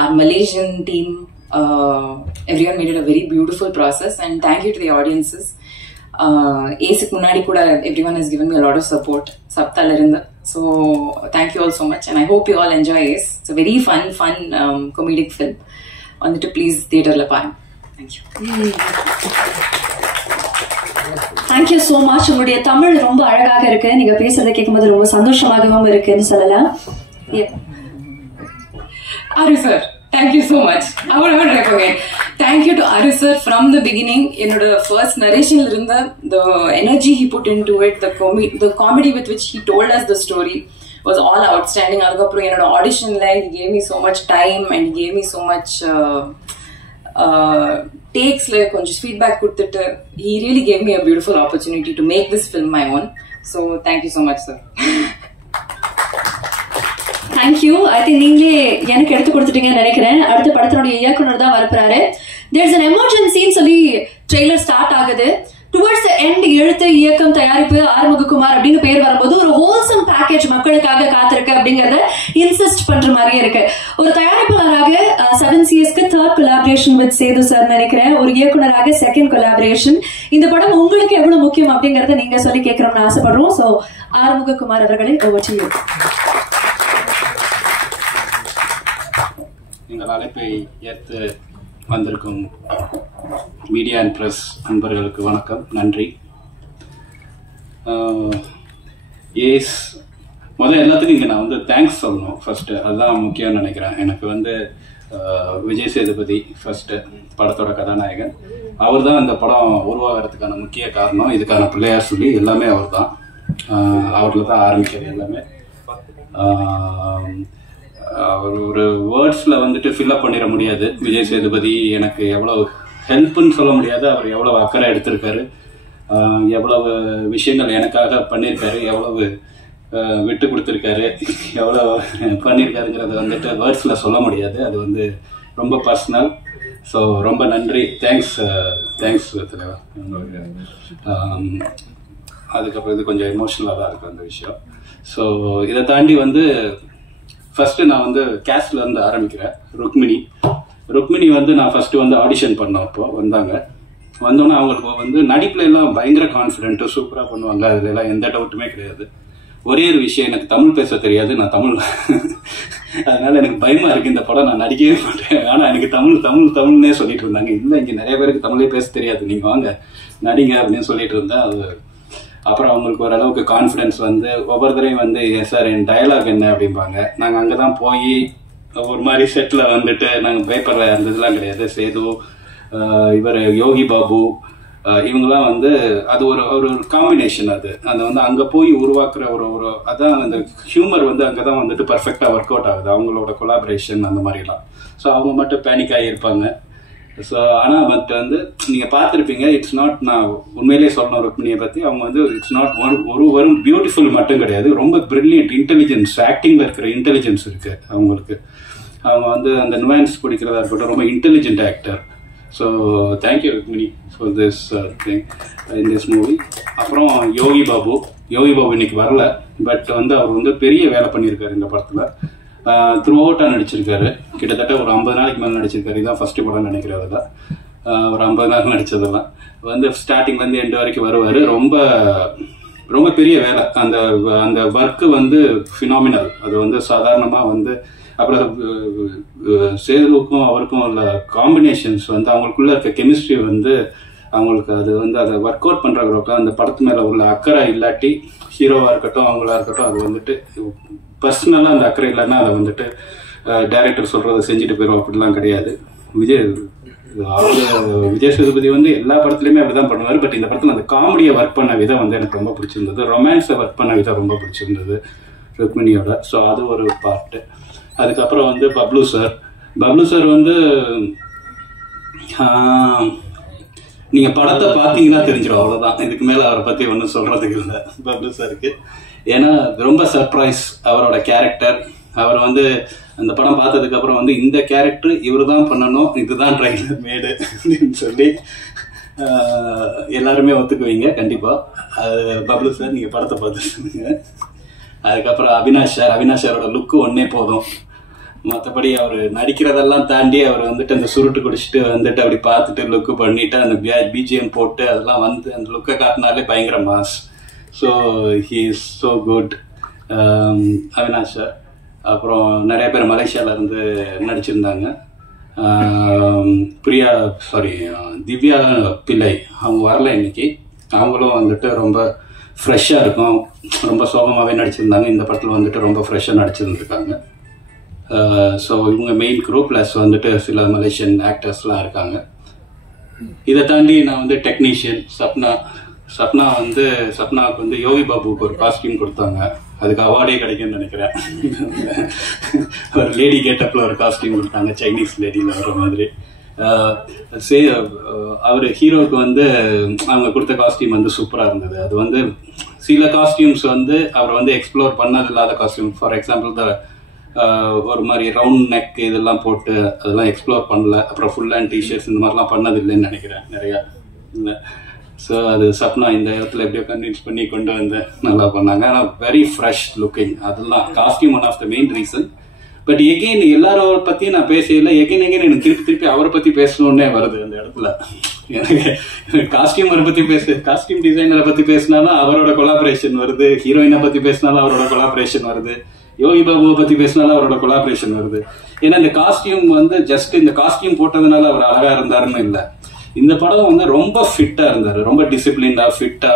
our Malaysian team. Everyone made it a very beautiful process, and thank you to the audiences. Ace முன்னாடி கூட everyone has given me a lot of support சப்தால இருந்து. So thank you all so much, and I hope you all enjoy Ace. It's a very fun comedic film. வந்துட்டு please theaterல பாருங்க. Thank you. Thank you so much. உங்களுடைய தமிழ் ரொம்ப அழகாக இருக்கு. நீங்க பேசுறதை கேட்கும்போது ரொம்ப சந்தோஷமாகவும் இருக்குன்னு சொல்லலாம். Aru sir, thank you so much. I would recommend. Thank you to Aru sir from the beginning. என்னோட first narration இருந்த the energy he put into it, the comedy with which he told us the story was all outstanding. அதுக்கப்புறம் என்னோட auditionல he gave me so much time and he gave me so much takesல கொஞ்சம் feedback கொடுத்துட்டு he really gave me a beautiful opportunity to make this film my own. So thank you so much sir. Thank you. I think நீங்களே எனக்கு எடுத்து கொடுத்துட்டீங்கன்னு நினைக்கிறேன். அடுத்த படத்தினுடைய இயக்குனர் தான் வரப்போறாரு. தேர்ஸ் அன் எமர்ஜென்சின்னு சொல்லி ட்ரெய்லர் ஸ்டார்ட் ஆகுது. டுவர்ட்ஸ் த எண்ட் எழுத்து, இயக்கம், தயாரிப்பு ஆறுமுககுமார் அப்படின்னு பேர் வரும்போது ஒரு ஹோல்சம் பேக்கேஜ் மக்களுக்காக காத்திருக்கு அப்படிங்கறத இன்சிஸ்ட் பண்ற மாதிரியே இருக்கு. ஒரு தயாரிப்பாளராக 7CSக்கு 3rd collaboration with Sethu sir நினைக்கிறேன். ஒரு இயக்குனராக 2nd கொலாபரேஷன். இந்த படம் உங்களுக்கு எவ்வளவு முக்கியம் அப்படிங்கறத நீங்க சொல்லி கேட்கணும்னு ஆசைப்படுறோம். சோ ஆறுமுககுமார் அவர்களே, over to you. எங்கள் அழைப்பை ஏற்று வந்திருக்கும் மீடியா அண்ட் ப்ரெஸ் நண்பர்களுக்கு வணக்கம், நன்றி. ஏஸ் எல்லாத்துக்கும் இங்கே நான் தேங்க்ஸ் சொல்லணும். ஃபர்ஸ்ட்டு அதுதான் முக்கியம்னு நினைக்கிறேன். எனக்கு விஜய் சேதுபதி ஃபர்ஸ்ட்டு படத்தோட கதாநாயகன். அவர் தான் இந்த படம் உருவாகிறதுக்கான முக்கிய காரணம். இதுக்கான பிள்ளையார் சொல்லி எல்லாமே அவர் தான். அவரில் தான் ஆரம்பிக்கிறது எல்லாமே. அவர் ஒரு வேர்ட்ஸில் ஃபில்அப் பண்ணிட முடியாது. விஜய் சேதுபதி எனக்கு எவ்வளவு ஹெல்ப்னு சொல்ல முடியாது. அவர் எவ்வளவு அக்கறை எடுத்திருக்காரு, எவ்வளவு விஷயங்கள் எனக்காக பண்ணியிருக்காரு, எவ்வளவு விட்டு கொடுத்துருக்காரு, எவ்வளோ பண்ணியிருக்காருங்கிறத வந்துட்டு வேர்ட்ஸில் சொல்ல முடியாது. அது வந்து ரொம்ப பர்சனல். ஸோ ரொம்ப நன்றி. தேங்க்ஸ் தலைவா உங்களுக்கு. அதுக்கப்புறம் இது கொஞ்சம் எமோஷனலாக தான் இருக்கும் அந்த விஷயம். ஸோ இதை தாண்டி வந்து ஃபஸ்ட்டு நான் வந்து கேஸ்ட்ல இருந்து ஆரம்பிக்கிறேன். ருக்மிணி வந்து நான் ஃபஸ்ட்டு வந்து ஆடிஷன் பண்ணோம். அப்போ வந்தோன்னே அவங்களுக்கு வந்து நடிப்புல எல்லாம் பயங்கர கான்ஃபிடென்ட்டு, சூப்பராக பண்ணுவாங்க. அதுல எல்லாம் எந்த டவுட்டுமே கிடையாது. ஒரே ஒரு விஷயம், எனக்கு தமிழ் பேச தெரியாது. நான் தமிழ் அதனால எனக்கு பயமா இருக்கு இந்த படம் நான் நடிக்கவே மாட்டேன். ஆனா எனக்கு தமிழ்னே சொல்லிட்டு இருந்தாங்க. இல்லை, இங்க நிறைய பேருக்கு தமிழே பேச தெரியாது, நீங்க வாங்க நடிங்க அப்படின்னு சொல்லிட்டு இருந்தேன். அது அப்புறம் அவங்களுக்கு ஓரளவுக்கு கான்ஃபிடன்ஸ் வந்து ஒவ்வொருத்தரையும் வந்து சார் என் டயலாக் என்ன அப்படிம்பாங்க. நாங்கள் அங்கே தான் போய் ஒரு மாதிரி செட்டில் வந்துட்டு நாங்கள் பேப்பரில் அந்த இதெல்லாம் கிடையாது. சேது, இவர் யோகி பாபு, இவங்கெல்லாம் வந்து அது ஒரு காம்பினேஷன். அது வந்து அங்கே போய் உருவாக்குற ஒரு அதான் அந்த ஹியூமர் வந்து அங்கே தான் வந்துட்டு பர்ஃபெக்டாக ஒர்க் அவுட் ஆகுது, அவங்களோட கொலாபரேஷன் அந்த மாதிரிலாம். ஸோ அவங்க மட்டும் பேனிக் ஆகியிருப்பாங்க. ஸோ ஆனால் பட் வந்து நீங்கள் பார்த்துருப்பீங்க, இட்ஸ் நாட், நான் உண்மையிலேயே சொல்லணும் ருக்மிணியை பற்றி, அவங்க வந்து இட்ஸ் நாட் வெறும் பியூட்டிஃபுல் மட்டும் கிடையாது, ரொம்ப பிரில்லியன்ட் இன்டெலிஜென்ஸ், ஆக்டிங்கில் இருக்கிற இன்டெலிஜென்ஸ் இருக்குது அவங்களுக்கு. அவங்க வந்து அந்த நுவான்ஸ் பிடிக்கிறதா இருக்கட்டும், ரொம்ப intelligent actor. So thank you Rukmini for this thing in this movie. அப்புறம் யோகி பாபு இன்னைக்கு வரல, பட் வந்து அவர் வந்து பெரிய வேலை பண்ணியிருக்காரு இந்த படத்தில். த்ரூ அவுட்டாக நடிச்சிருக்காரு. கிட்டத்தட்ட ஒரு 50 நாளைக்கு மேலே நடிச்சிருக்காரு. இதுதான் ஃபர்ஸ்ட் படம் நினைக்கிறேன். அதில் ஒரு 50 நாள் நடித்ததெல்லாம் வந்து ஸ்டார்டிங்லேருந்து எண்டு வரைக்கும் வருவார். ரொம்ப ரொம்ப பெரிய வேலை. அந்த ஒர்க்கு வந்து ஃபினாமினல். அது வந்து சாதாரணமாக வந்து அப்புறம் சேதுவுக்கும் அவருக்கும் உள்ள காம்பினேஷன்ஸ் வந்து அவங்களுக்குள்ள இருக்க கெமிஸ்ட்ரி வந்து அவங்களுக்கு அது வந்து அதை ஒர்க் அவுட் பண்ணுறவங்களுக்கு அந்த படத்து மேலே உள்ள அக்கறை இல்லாட்டி, ஹீரோவாக இருக்கட்டும் அவங்களா இருக்கட்டும், அது வந்துட்டு பர்சனலாக அந்த அக்கறை இல்லைன்னா அதை வந்துட்டு டைரக்டர் சொல்கிறத செஞ்சுட்டு போயிடும், அப்படிலாம் கிடையாது. விஜய் சேதுபதி வந்து எல்லா படத்துலையுமே அப்படி தான் பண்ணுவார். பட் இந்த படத்தில் அந்த காமெடியை ஒர்க் பண்ண விதம் வந்து எனக்கு ரொம்ப பிடிச்சிருந்தது. ரொமான்ஸை ஒர்க் பண்ண விதம் ரொம்ப பிடிச்சிருந்தது ருக்மிணியோட. ஸோ அது ஒரு பார்ட்டு. அதுக்கப்புறம் வந்து பப்ளு சார் வந்து நீங்கள் படத்தை பார்த்தீங்கன்னா தெரிஞ்சிடும், அவ்வளோதான். இதுக்கு மேலே அவரை பற்றி ஒன்றும் சொல்கிறதுக்கு இல்லை பப்ளு சாருக்கு. ஏன்னா ரொம்ப சர்ப்ரைஸ் அவரோட கேரக்டர். அவர் வந்து அந்த படம் பார்த்ததுக்கு அப்புறம் வந்து இந்த கேரக்டர் இவர் தான் பண்ணணும், இதுதான் ட்ரைலர் மேடு அப்படின்னு சொல்லி எல்லாருமே ஒத்துக்குவீங்க கண்டிப்பா. பப்ளு சார் நீங்க படத்தை பார்த்துருங்க. அதுக்கப்புறம் அவினாஷரோட லுக்கு ஒன்னே போதும். மற்றபடி அவர் நடிக்கிறதெல்லாம் தாண்டி அவர் வந்துட்டு அந்த சுருட்டு குடிச்சிட்டு வந்துட்டு அப்படி பார்த்துட்டு லுக்கு பண்ணிட்டு அந்த பிஜிஎம் போட்டு அதெல்லாம் வந்து அந்த லுக்கை காட்டினாலே பயங்கர mass. So he is so good Avinash sir. அப்புறம் நிறைய பேர் மலேசியால இருந்து நடிச்சிருந்தாங்க. திவ்யா பிள்ளை அவங்க வரல இன்னைக்கு. அவங்களும் வந்துட்டு ரொம்ப ஃப்ரெஷ்ஷாக இருக்கும், ரொம்ப சோகமாகவே நடிச்சிருந்தாங்க. இந்த படத்தில் வந்துட்டு ரொம்ப ஃப்ரெஷ்ஷாக நடிச்சிருந்துருக்காங்க. ஸோ இவங்க மெயின் குரூப் ப்ளஸ் வந்துட்டு சில மலேசியன் ஆக்டர்ஸ்லாம் இருக்காங்க. இதை தாண்டி நான் வந்து டெக்னீஷியன் சப்னாவுக்கு வந்து யோகி பாபுக்கு ஒரு காஸ்டியூம் கொடுத்தாங்க. அதுக்கு அவார்டே கிடைக்கும்னு நினைக்கிறேன். ஒரு லேடி கெட்டப்ல ஒரு காஸ்டியூம் கொடுத்தாங்க, சைனீஸ் லேடியில் வர மாதிரி. அவர் ஹீரோவுக்கு வந்து அவங்க கொடுத்த காஸ்டியூம் வந்து சூப்பராக இருந்தது. அது வந்து சில காஸ்டியூம்ஸ் வந்து அவர் வந்து எக்ஸ்ப்ளோர் பண்ணது இல்லாத காஸ்டியூம். ஃபார் எக்ஸாம்பிள் ஒரு மாதிரி ரவுண்ட் நெக் இதெல்லாம் போட்டு அதெல்லாம் எக்ஸ்ப்ளோர் பண்ணல. அப்புறம் ஃபுல் ஹேண்ட் டிஷர்ட்ஸ் இந்த மாதிரிலாம் பண்ணது இல்லைன்னு நினைக்கிறேன் நிறையா இல்லை. ஸோ அது சப்னா இந்த இடத்துல எப்படியோ கன்வின்ஸ் பண்ணி கொண்டு வந்து நல்லா பண்ணாங்க. ஆனால் வெரி ஃப்ரெஷ் லுக்கிங். அதெல்லாம் costume one of the main reason. But again எல்லாரும் பற்றியும் நான் பேசல. எகெயின் எனக்கு திருப்பி அவரை பற்றி பேசணுன்னே வருது அந்த இடத்துல. எனக்கு காஸ்டியூமரை பற்றி காஸ்டியூம் டிசைனரை பற்றி பேசினாலும் அவரோட கொலாபரேஷன் வருது, ஹீரோயினை பற்றி பேசினாலும் அவரோட கொலாபரேஷன் வருது, யோகி பாபுவை பற்றி பேசினாலும் அவரோட கொலாபரேஷன் வருது. ஏன்னா இந்த காஸ்டியூம் வந்து ஜஸ்ட் இந்த காஸ்டியூம் போட்டதுனால அவர் அழகா இருந்தாருன்னு இல்லை. இந்த படம் வந்து ரொம்ப ஃபிட்டா இருந்தாரு, ரொம்ப டிசிப்ளின்டா ஃபிட்டா.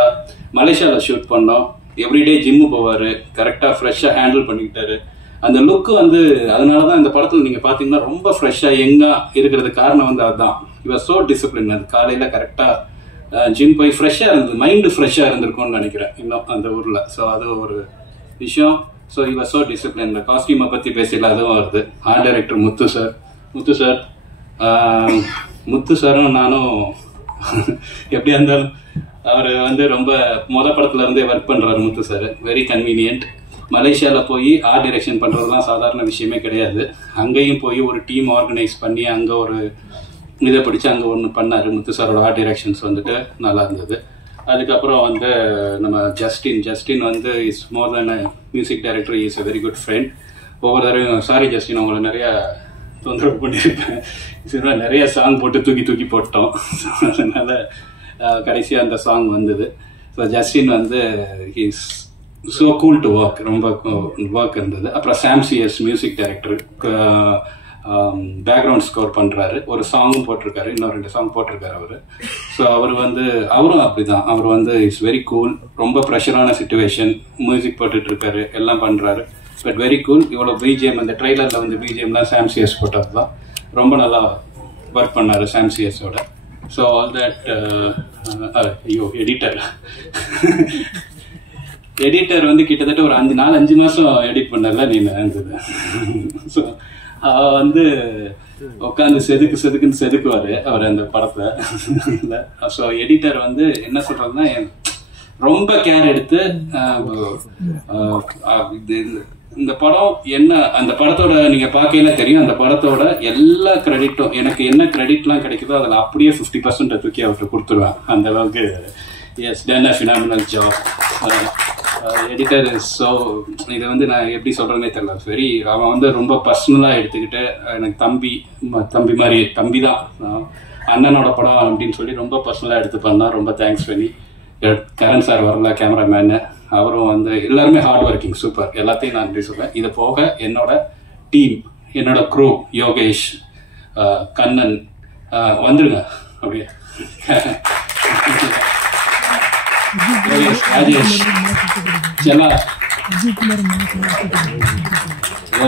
மலேசியால ஷூட் பண்ணோம். எவ்ரிடே ஜிம்மு போவாரு, கரெக்டா ஃப்ரெஷ்ஷா ஹேண்டில் பண்ணிக்கிட்டாரு. அந்த லுக் வந்து அதனாலதான் இந்த படத்துல நீங்க பாத்தீங்கன்னா ரொம்ப ஃப்ரெஷ்ஷா யங்கா இருக்கிறது காரணம் வந்து அதுதான். இவர் சோ டிசிப்ளின். அது காலையில கரெக்டா ஜிம் போய் ஃப்ரெஷ்ஷா இருந்தது, மைண்டு ஃப்ரெஷ்ஷா இருந்திருக்கும்னு நினைக்கிறேன் இன்னும் அந்த ஊர்ல. ஸோ அது ஒரு விஷயம். ஸோ இவர் சோ டிசிப்ளின். இந்த காஸ்டியூமை பத்தி பேசல அதுவும் வருது. ஆர்ட் டைரக்டர் முத்து சாரும் நானும் எப்படியா இருந்தாலும் அவர் வந்து ரொம்ப படத்துல இருந்தே ஒர்க் பண்றாரு முத்து சார். Very convenient. மலேசியாவில் போய் ஆர்ட் டைரக்ஷன் பண்ணுறதுலாம் சாதாரண விஷயமே கிடையாது. அங்கேயும் போய் ஒரு டீம் ஆர்கனைஸ் பண்ணி அங்கே ஒரு இதை பிடிச்சி அங்கே ஒன்று பண்ணார். முத்து சாரோட ஆர்ட் டைரக்ஷன்ஸ் வந்துட்டு நல்லா இருந்தது. அதுக்கப்புறம் வந்து நம்ம ஜஸ்டின் வந்து is more then a music director, is a very good friend. ஒவ்வொரு தடவையும் சாரி ஜஸ்டின் உங்களை நிறையா தொந்தரவு பண்ணியிருப்பேன், நிறைய சாங் போட்டு தூக்கி போட்டோம். அதனால் கடைசியாக அந்த சாங் வந்தது. ஸோ ஜஸ்டின் வந்து he's so cool to work, ரொம்ப ஒர்க் இருந்தது. அப்புறம் சாம்சிஎஸ் மியூசிக் டைரக்டர், பேக்ரவுண்ட் ஸ்கோர் பண்ணுறாரு, ஒரு சாங்கும் போட்டிருக்காரு, இன்னும் 2 சாங் போட்டிருக்காரு அவர். ஸோ அவரும் அப்படிதான். அவர் வந்து இட்ஸ் வெரி கூல். ரொம்ப ப்ரெஷரான சிச்சுவேஷன், மியூசிக் போட்டுட்ருக்காரு, எல்லாம் பண்ணுறாரு, பட் வெரி கூல். இவ்வளோ பிஜிஎம் அந்த ட்ரெய்லரில் வந்து பிஜிஎம்லாம் சாம்சிஎஸ் போட்டது தான். ரொம்ப நல்லா ஒர்க் பண்ணார் சாம்சிஎஸோட. ஸோ ஆல் தட் ஐயோ எடிட்டர் வந்து கிட்டத்தட்ட ஒரு 5 மாதம் எடிட் பண்ணல நீ இருந்தது. ஸோ வந்து உட்காந்து செதுக்குன்னு செதுக்குவார் அவர் அந்த படத்தை. ஸோ எடிட்டர் வந்து என்ன சொல்கிறதுனா ரொம்ப கேர் எடுத்து இந்த படம் என்ன, அந்த படத்தோட நீங்க பார்க்கல தெரியும், அந்த படத்தோட எல்லா கிரெடிட்டும் எனக்கு என்ன கிரெடிட்லாம் கிடைக்குதோ அதில் அப்படியே 50% தூக்கி அவர்கிட்ட கொடுத்துருவேன். அந்த அளவுக்கு has done a phenomenal job. Editor is so, இது வந்து நான் எப்படி சொல்றேன்னே தெரியல. வெரி, அவன் வந்து ரொம்ப பர்சனலாக எடுத்துக்கிட்டு எனக்கு தம்பி மாதிரி, தம்பி தான் அண்ணனோட படம் அப்படின்னு சொல்லி ரொம்ப பர்சனலாக எடுத்து பண்ணா. ரொம்ப தேங்க்ஸ் பண்ணி. கரண் சார் வரல, கேமராமேனு, அவரும் வந்து எல்லாருமே ஹார்ட் ஒர்க்கிங், சூப்பர். எல்லாத்தையும் நான் நன்றி சொல்றேன். இது போக என்னோட டீம், என்னோட க்ரூ, யோகேஷ், கண்ணன், வந்துருங்க அப்படியே, ராஜேஷ், செல்லா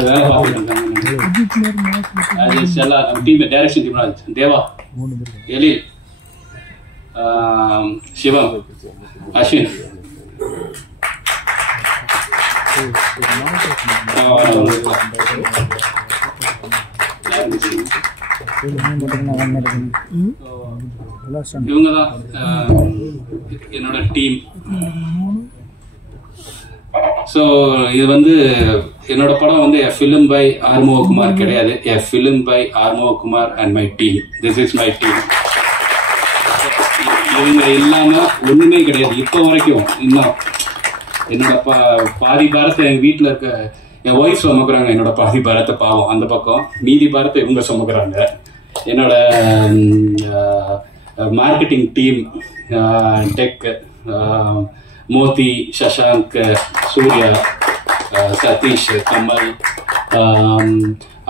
வேலை பார்த்துட்டு இருக்காங்க, ராஜேஷ், செல்லா, டீம் டைரக்ஷன் டீம், தேவா, எழில், சிவம், அஸ்வின், இவங்கதான் என்னோட டீம். ஸோ இது வந்து என்னோட படம் வந்து எ ஃபிலிம் பை ஆர்மோகுமார் கிடையாது, a film by Arumugakumar and my team. This is my team. இவங்க இல்லாம ஒண்ணுமே கிடையாது இப்போ வரைக்கும். இன்னும் என்னோட பாதி பாரத்தை எங்க வீட்டுல இருக்க என் ஒய்ஃப் சுமக்குறாங்க, என்னோட பாதி பாரத்தை பாவம் அந்த பக்கம், மீதி பாரத்தை இவங்க சுமக்குறாங்க. என்னோட மார்க்கெட்டிங் டீம், டெக், மோதி, சஷாங்க், சூர்யா, சதீஷ், கமல்,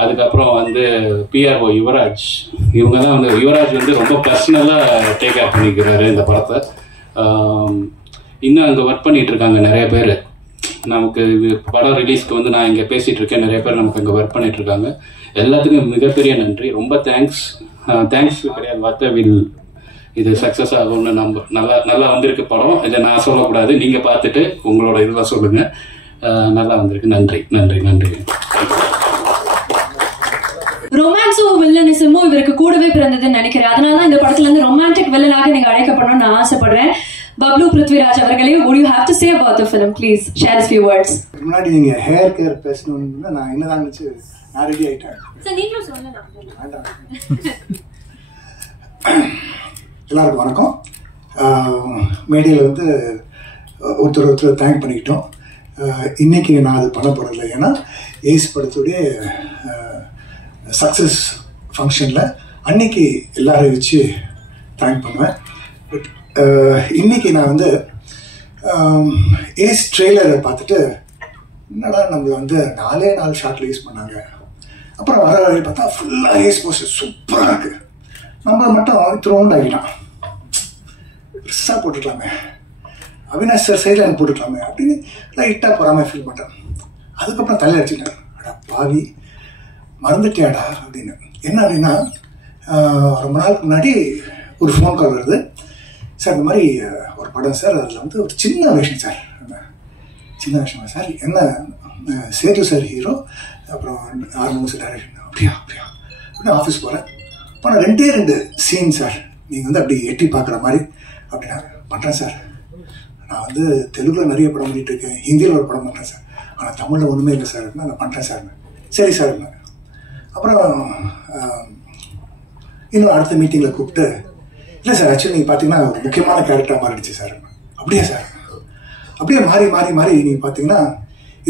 அதுக்கப்புறம் வந்து பிஆர்ஓ யுவராஜ். இவங்க தான் வந்து, யுவராஜ் வந்து ரொம்ப பர்சனலாக டேக் கேர் பண்ணிக்கிறாரு இந்த படத்தை. இன்னும் அங்கே ஒர்க் பண்ணிட்டு இருக்காங்க நிறைய பேர். நமக்கு படம் ரிலீஸ்க்கு வந்து நான் இங்கே பேசிட்டு இருக்கேன், நிறைய பேர் நமக்கு அங்கே ஒர்க் பண்ணிட்டு இருக்காங்க. எல்லாத்துக்கும் மிகப்பெரிய நன்றி, ரொம்ப தேங்க்ஸ். தேங்க்ஸ் கிடையாது, வார்த்தை வில் இது சக்ஸஸ் ஆகும்னு நம்ம நல்லா வந்திருக்கு படம். இதை நான் சொல்லக்கூடாது, நீங்கள் பார்த்துட்டு உங்களோட இதெல்லாம் சொல்லுங்க. நல்லா வந்திருக்கு. நன்றி நன்றி நன்றி. ரொமான்ஸும் வில்லனிசமும் இவருக்கு கூடவே பிறந்ததுன்னு நினைக்கிறேன். அதனாலதான் இந்த படத்துல இருந்து ரொமான்டிக் வில்லனாக நீங்க அழைக்கப்படணும்னு நான் ஆசைப்படுறேன். பப்ளு பிருத்விராஜ் அவர்களே, what do you have to say about the film? Please share a few words. முன்னாடி நீங்க ஹேர் கேர் பேசணும்னு நான் என்னதான் நினைச்சு நான் ரெடி ஆயிட்டேன். சார் நீங்களும் சொல்லலாம். எல்லாருக்கும் வணக்கம். மேடையில் வந்து ஒருத்தர் தேங்க் பண்ணிக்கிட்டோம். இன்னைக்கு நான் அது பண்ண போறதில்லை, ஏன்னா ஏஸ் படத்துடைய சக்ஸஸ் ஃபங்க்ஷனில் அன்னைக்கு எல்லாரையும் வச்சு தேங்க் பண்ணுவேன். பட் இன்னைக்கு நான் வந்து ஏஸ் ட்ரெய்லரை பார்த்துட்டு என்னடா நம்மளை வந்து 4 ஷார்ட்ல யூஸ் பண்ணாங்க, அப்புறம் வர பார்த்தா ஃபுல்லாக ஏஸ் போஸ்டர் சூப்பராக இருக்கு, நம்மளை மட்டும் த்ரோண்ட் ஆகிட்டான், பெருசாக போட்டுக்கலாமே, அவினாஷ் சார் சைடில் எனக்கு போட்டுக்கலாமே அப்படின்னு லைட்டாக போகாமல் ஃபீல் பண்ணுறேன். அதுக்கப்புறம் தலையில் அடிச்சுட்டேன், அடா பாவி மறந்துட்டியாடா அப்படின்னு. என்ன அப்படின்னா, ரொம்ப நாளுக்கு முன்னாடி ஒரு ஃபோன் கால் வருது, சார் இந்த மாதிரி ஒரு படம் சார், அதில் வந்து ஒரு சின்ன வேஷம் சார், சின்ன வேஷமா சார், என்ன சேது சார் ஹீரோ, அப்புறம் 6 டைரக்ஷன், அப்படியா அப்படின்னு ஆஃபீஸ் போகிறேன். இப்போ நான் 2 சீன் சார், நீங்கள் வந்து அப்படி எட்டி பார்க்குற மாதிரி அப்படின்னா பண்ணுறேன் சார். நான் வந்து தெலுங்குல நிறைய படம் பண்ணிட்டு இருக்கேன், ஹிந்தியில் ஒரு படம் பண்ணுறேன் சார், ஆனால் தமிழில் ஒன்றுமே இல்லை சார், நான் பண்ணுறேன் சார். சரி சார். அப்புறம் இன்னும் அடுத்த மீட்டிங்கில் கூப்பிட்டு, இல்லை சார் ஆக்சுவலி நீங்கள் பார்த்தீங்கன்னா ஒரு முக்கியமான கேரக்டராக மாறிடுச்சு சார். அப்படியே சார், அப்படியே மாறி மாறி மாறி நீங்கள் பார்த்தீங்கன்னா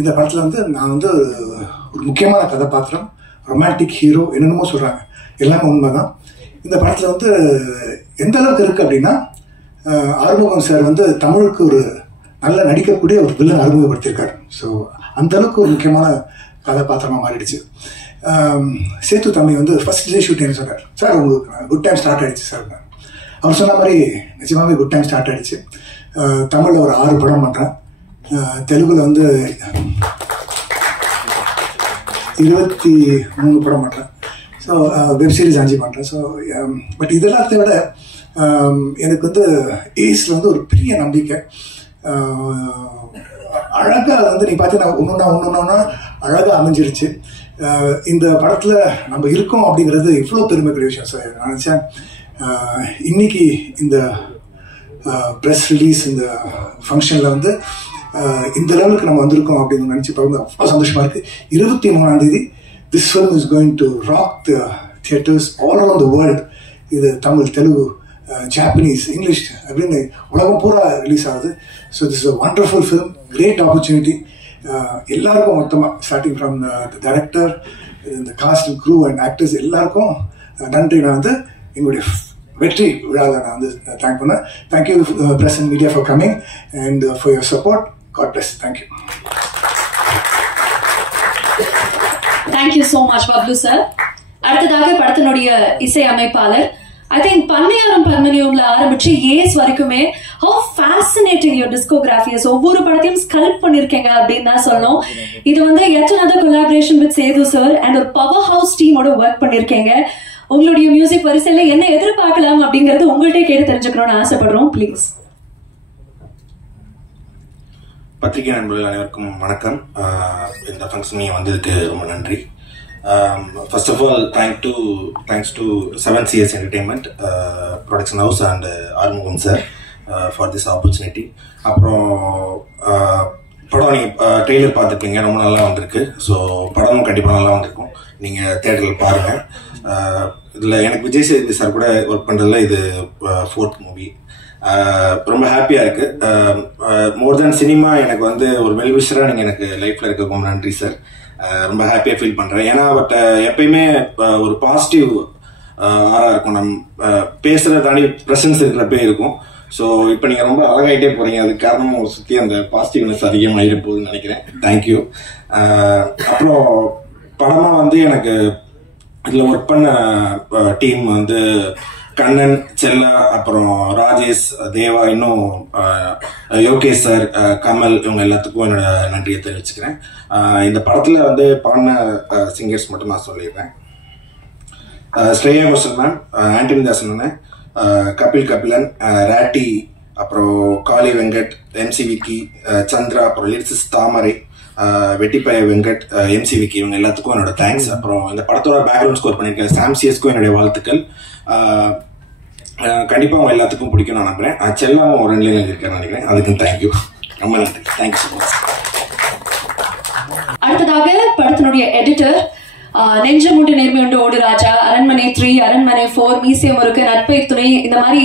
இந்த படத்தில் வந்து நான் வந்து ஒரு முக்கியமான கதாபாத்திரம், ரொமான்டிக் ஹீரோ, என்னென்னமோ சொல்கிறாங்க, எல்லாமே உண்மை தான். இந்த படத்தில் வந்து எந்த அளவுக்கு இருக்குது அப்படின்னா, ஆறுமுகம் சார் வந்து தமிழுக்கு ஒரு நல்ல நடிக்கக்கூடிய ஒரு வில்லன் அறிமுகப்படுத்தியிருக்காரு. ஸோ அந்த அளவுக்கு ஒரு முக்கியமான கதாபாத்திரமாக மாறிடுச்சு. சேத்து தம்பி வந்து ஃபர்ஸ்ட் டே ஷூட்டிங் சொன்னார், சார் உங்களுக்கு குட் டைம் ஸ்டார்ட் ஆகிடுச்சு சார். அவர் சொன்ன மாதிரி நிஜமாவே குட் டைம் ஸ்டார்ட் ஆகிடுச்சு. தமிழில் ஒரு 6 படம் பண்ணுறேன், தெலுங்குல வந்து 23 படம் பண்ணுறேன். ஸோ வெப் சீரிஸ் 5 பண்ணுறேன். ஸோ பட் இதெல்லாத்தை விட எனக்கு வந்து ஏஸில் வந்து ஒரு பெரிய நம்பிக்கை. அழகாக வந்து நீ பார்த்தீங்கன்னா ஒன்றொன்னா அழகாக அமைஞ்சிருச்சு. இந்த படத்தில் நம்ம இருக்கோம் அப்படிங்கிறது இவ்வளோ பெருமைக்குரிய விஷயம் சார். நான் நினச்சேன் இன்னைக்கு இந்த ப்ரெஸ் ரிலீஸ் இந்த ஃபங்க்ஷனில் வந்து இந்த லெவலுக்கு நம்ம வந்திருக்கோம் அப்படின்னு நினச்சி பார்க்கும்போது அவ்வளோ சந்தோஷமாக இருக்குது. 23ஆம் தேதி this film is going to rock the theatres all over the world. இது தமிழ், தெலுங்கு, ஜாப்பனீஸ், இங்கிலீஷ் அப்படின்னு உலகம் பூரா ரிலீஸ் ஆகுது. So this is a wonderful film, great opportunity. எல்லாருக்கும் மொத்தமாக ஸ்டார்டிங் ஃப்ரம் த டைரக்டர், இந்த cast and crew and actors எல்லாருக்கும் நன்றி. நான் வந்து எங்களுடைய வெற்றி விழாவில் நான் வந்து தேங்க் பண்ணேன். Thank you press and media for coming and for your support. God bless. Thank you. Thank you so much Bablu sir. அடுத்ததாக படத்தினுடைய இசை அமைப்பாளர், ஐ திங்க் பண்ணையாரம் பர்மனியம்ல ஆரம்பிச்சு ஏஸ் வரைக்குமே how fascinating your discography is. ஒவ்வொரு படத்தையும் ஸ்கல்ப் பண்ணிருக்கீங்க அப்படின்னு தான் சொல்லணும். இது வந்து yet another collaboration with Sethu sir and ஒரு பவர் ஹவுஸ் டீமோட ஒர்க் பண்ணிருக்கீங்க. உங்களுடைய மியூசிக் வரிசையில என்ன எதிர்பார்க்கலாம் அப்படிங்கறது உங்கள்கிட்ட கேட்டு தெரிஞ்சுக்கணும்னு ஆசைப்படுறோம். ப்ளீஸ். பத்திரிகை நண்பர்கள் அனைவருக்கும் வணக்கம். இந்த ஃபங்க்ஷன் வந்ததுக்கு ரொம்ப நன்றி. First of all, thanks to 7CS Entertainment Production House and Armugam sir for this opportunity. அப்புறம் படம் நீங்கள் ட்ரெய்லர் பார்த்துருப்பீங்க, ரொம்ப நல்லா வந்திருக்கு. ஸோ படமும் கண்டிப்பாக நல்லா வந்திருக்கும், நீங்கள் தேட்டரில் பாருங்கள். இதில் எனக்கு விஜய் சேதுபதி சார் கூட ஒர்க் பண்ணுறதுல இது 4th மூவி. ரொம்ப ஹாப்பியாக இருக்குது. மோர் தென் சினிமா எனக்கு வந்து ஒரு வெல்விஷராக நீங்கள் எனக்கு லைஃப்பில் இருக்க ரொம்ப நன்றி சார். ரொம்ப ஹாப்பியாக ஃபீல் பண்ணுறேன். ஏன்னா பட் எப்பயுமே ஒரு பாசிட்டிவ் ஆராக இருக்கும், நம்ம பேசுகிறத தாண்டி ப்ரெசன்ஸ் இருக்கிறப்பே இருக்கும். ஸோ இப்போ நீங்கள் ரொம்ப அழகாயிட்டே போகிறீங்க, அதுக்கு காரணம் சுற்றி அந்த பாசிட்டிவ்னஸ் அதிகமாக போகுதுன்னு நினைக்கிறேன். தேங்க்யூ. அப்புறம் படமாக வந்து எனக்கு இதில் ஒர்க் பண்ண டீம் வந்து கண்ணன், செல்லா, அப்புறம் ராஜேஷ், தேவா, இன்னும் யோகேஷ் சார், கமல், இவங்க எல்லாத்துக்கும் என்னோட நன்றியை தெரிவிச்சுக்கிறேன். இந்த படத்தில் வந்து பாடின சிங்கர்ஸ் மட்டும் நான் சொல்லிடுறேன். ஸ்ரேயா கோஷல் மேம், ஆண்டனி தாசன் அண்ணன், கபிலன், ராட்டி, அப்புறம் காளி வெங்கட், MC விக்கி, சந்திரா, அப்புறம் லிரிசிஸ் தாமரை, வெட்டிப்பய வெங்கட், MC விக்கி, இவங்க எல்லாத்துக்கும் என்னோட தேங்க்ஸ். அப்புறம் இந்த படத்தோட பேக்ரவுண்ட் ஸ்கோர் பண்ணியிருக்கேன் சாம்சியஸ்க்கும் என்னுடைய வாழ்த்துக்கள். கண்டிப்பாக அவங்க எல்லாத்துக்கும் பிடிக்கும் நான் நம்புறேன். செல்லாவும் ஒரு 2 லைன் எழுதியிருக்கேன்னு நினைக்கிறேன், அதுக்கும் தேங்க்யூ, ரொம்ப நன்றி. Thank you so much. அடுத்ததாக படத்தினுடைய எடிட்டர், நெஞ்சமுண்டு நேர்மையுண்டு ஓடு ராஜா, அரண்மனை 3, அரண்மனை 4, மீசியம் இருக்கு, நட்பை துணை, இந்த மாதிரி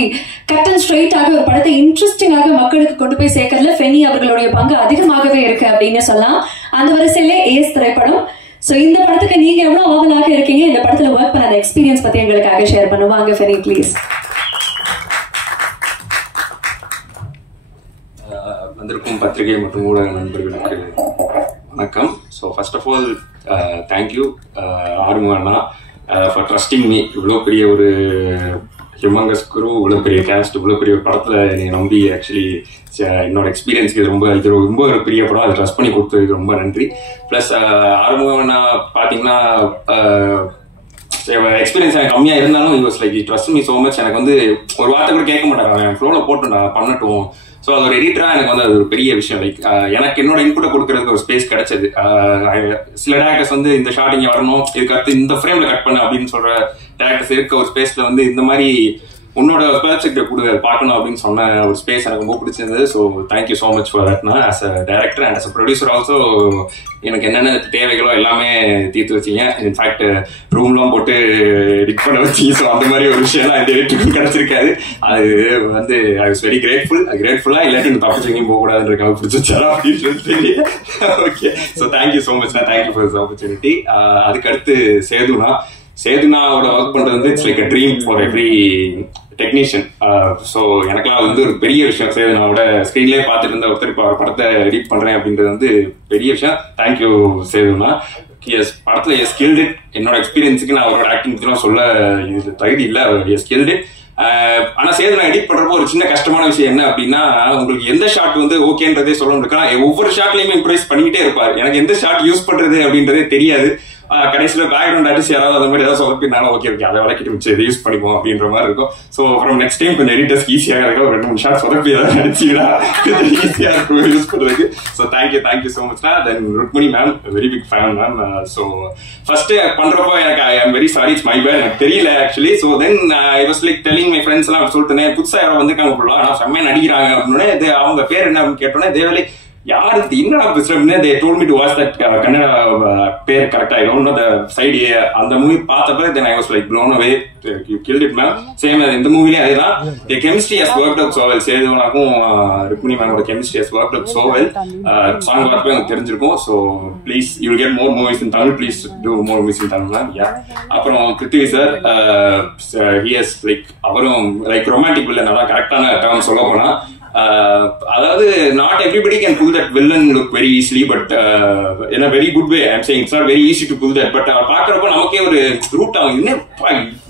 கட் அண்ட் ஸ்ட்ரெயிட்டாக ஒரு படத்தை இன்ட்ரெஸ்டிங்காக மக்களுக்கு கொண்டு போய் சேர்க்கறதுல ஃபெனி அவர்களுடைய பங்கு அதிகமாகவே இருக்கு அப்படின்னு சொல்லலாம். அந்த வரிசையிலே ஏஸ் திரைப்படம். சோ இந்த படத்துக்கு நீங்க எவ்வளவு ஆவலாக இருக்கீங்க, இந்த படத்துல ஒர்க் பண்ண எக்ஸ்பீரியன்ஸ் பத்தி எங்களுக்காக ஷேர் பண்ணுவாங்க ஃபெனி ப்ளீஸ். வந்திருக்கும் பத்திரிகை மற்றும் ஊடக நண்பர்களுக்கு வணக்கம். So first of all thank you Arumuga அண்ணா ஃபார் ட்ரஸ்டிங் மீ. இவ்வளோ பெரிய ஒரு ஹியூமங்கஸ் குரூ, இவ்வளோ பெரிய கேஸ்ட், இவ்வளோ பெரிய ஒரு படத்தில் நீங்கள் நம்பி ஆக்சுவலி என்னோட எக்ஸ்பீரியன்ஸ்க்கு இது ரொம்ப ஒரு பெரிய படம், அதை ட்ரஸ்ட் பண்ணி கொடுத்ததுக்கு ரொம்ப நன்றி. ப்ளஸ் ஆறுமுக அண்ணா பார்த்தீங்கன்னா எக்ஸ்பீரியன்ஸ் எனக்கு கம்மியாக இருந்தாலும் it was like trust me so much. எனக்கு வந்து ஒரு வார்த்தை கூட கேட்க மாட்டாங்க, என் ஃப்ளோவில் போட்டு நான் பண்ணட்டும். ஸோ அது ஒரு எடிட்டராக எனக்கு வந்து அது ஒரு பெரிய விஷயம். லைக் எனக்கு என்னோட இன்புட்டை கொடுக்கறதுக்கு ஒரு ஸ்பேஸ் கிடைச்சது. சில டேரக்டர்ஸ் வந்து இந்த ஷார்ட் இங்கே வரணும், இதுக்கு அடுத்து இந்த ஃப்ரேமில் கட் பண்ணு அப்படின்னு சொல்கிற டேரக்டர்ஸ் இருக்க ஒரு ஸ்பேஸில் வந்து இந்த மாதிரி உன்னோட ப்ராஜெக்ட் கூட பார்க்கணும் அப்படின்னு சொன்ன ஒரு ஸ்பேஸ் எனக்கு ரொம்ப பிடிச்சிருந்தது. So thank you so much for தட்னா. As a director and as a producer also எனக்கு என்னென்ன தேவைகளோ எல்லாமே தீர்த்து வச்சிங்க. இன்ஃபேக்ட் ரூம்லாம் போட்டு எடிட் பண்ண வச்சிங்க. ஸோ அந்த மாதிரி ஒரு விஷயம்லாம் இந்த எடிட்டுக்கு கிடைச்சிருக்காது. அது வந்து ஐ வாஸ் வெரி கிரேட்ஃபுல்லா இல்லாட்டி தப்பிச்சிங்க போகக்கூடாதுன்னு பிடிச்சி வச்சாரா அப்படின்னு சொல்லி. Okay, so thank you so much. Thank you for this opportunity. அதுக்கடுத்து சேதுனாவோட ஒர்க் பண்றது வந்து it's like a dream for every technician. So எனக்குலாம் வந்து ஒரு பெரிய விஷயம். சேதுனாவோட ஸ்க்ரீன்லேயே பார்த்துட்டு இருந்த ஒருத்தர் இப்போ படத்தை எடிட் பண்றேன் அப்படின்றது வந்து பெரிய விஷயம். தேங்க்யூ சேதுனா. படத்துல ஸ்கில்ட் இட். என்னோட எக்ஸ்பீரியன்ஸுக்கு நான் அவரோட ஆக்டிங் பத்திலாம் சொல்ல இது தகுதி இல்லை. அவர் ஸ்கில்ட் இட். ஆனா சேதுனா எடிட் பண்றப்போ ஒரு சின்ன கஷ்டமான விஷயம் என்ன அப்படின்னா, உங்களுக்கு எந்த ஷாட் வந்து ஓகேன்றதே சொல்ல முடியும். ஒவ்வொரு ஷாட்லயுமே இம்ப்ரூவைஸ் பண்ணிக்கிட்டே இருப்பாரு. எனக்கு எந்த ஷாட் யூஸ் பண்றது அப்படின்றதே தெரியாது. கடைசியில பேக்ரவுண்ட் ஆர்டிஸ்ட் யாராவது அந்த மாதிரி ஏதாவது சொதப்பினாலும் ஓகே அதை விளக்கிட்டு வச்சு இதை யூஸ் பண்ணிப்போம் அப்படின்ற மாதிரி இருக்கும். ஸோ அப்புறம் நெக்ஸ்ட் டைம் கொஞ்சம் எடிட்டர்ஸ்க்கு ஈஸியாக இருக்கும். ஒரு 2-3 ஷாட் சொதப்பி ஏதாவது அடிச்சுன்னா கொஞ்சம் ஈஸியாக இருக்கும் யூஸ் பண்றதுக்கு. ஸோ தேங்க்யூ ஸோ மச்னா. Then Rukmini ma'am, very big fan ma'am. So first பண்றப்போ எனக்கு I am very sorry, it's my bad, எனக்கு தெரியல actually. So then I was like telling my friends எல்லாம் சொல்லிட்டேன், புதுசா யாரும் வந்துருக்காங்க போல, ஆனால் செம்மையா நடிக்கிறாங்க அப்படின்னு. அவங்க பேர் என்ன அப்படின்னு கேட்டோன்னே தேவலி யாரு என்னடா பேசுறேன்னு they told me to watch that Kannada பேர் கரெக்டா I don't know the side அந்த மூவி பார்த்தப்ப then I was like blown away. You killed it man. Same இந்த மூவிலயே அதேதான். The chemistry has worked out so well. சேதுவனாக்கும் ருக்மிணி மேமோட chemistry has worked out so well. Song பார்த்தப்ப எனக்கு தெரிஞ்சிருக்கும். So please you will get more movies in Tamil. Please do more movies in Tamil man. Yeah. அப்புறம் பிருத்திவி sir, he has like அவரும் like romantic villain. அதான் கரெக்டான term சொல்ல போனா. அதாவது not everybody can pull that villain look very easily, but in a very good way. I'm saying it's not very easy to pull that, but பாக்குறப்ப நமக்கே ஒரு root ஆகும், என்ன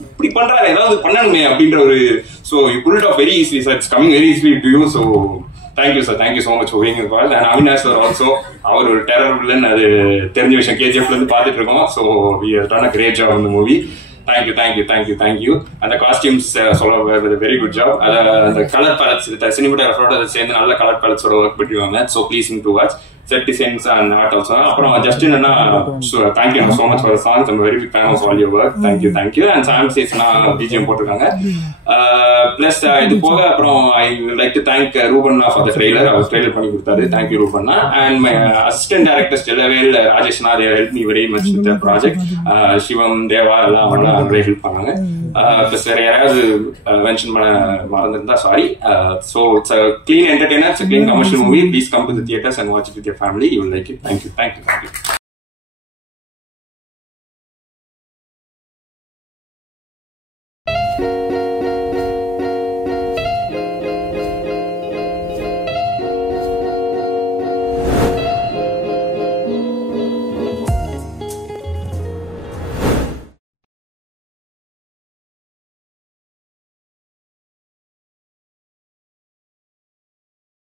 இப்படி பண்றாரு ஏதாவது பண்ணணுமே அப்படின்ற ஒரு. So you pull it off very easily sir. It's coming very easily to you. So thank you sir, thank you so much for being involved. And Avinash sir also, அவர் ஒரு terror villain, அது தெரிஞ்ச விஷயம். KGF ல இருந்து பார்த்துட்டு இருக்கோம். So we have done a great job in the movie. Thank you. And the costumes சொல்ல very good job. The color palettes with the cinematographer சேர்ந்து நல்ல color palettes ஓட work பண்ணிருக்காங்க. So pleasing to watch. Set designs and art also. அப்புறம் Justin Anna, thank you so much for the songs. I'm a very big fan of all your work. Thank you. And Sam says BGM போட்டிருக்காங்க. Plus இது போக அப்புறம் I would like to thank Ruben for the trailer. Our trailer பண்ணி கொடுத்தாரு. Thank you Ruben. And my assistant director Stellavel, Rajesh na, they helped me very much with the project. Shivam, Deva எல்லாம் very help பண்ணாங்க. Plus வேற யாராவது mention பண்ண மறந்திருந்தா sorry. So it's a clean entertainer, it's a clean commercial movie. Please come to the theaters and watch it with your family. You will like it. Thank you.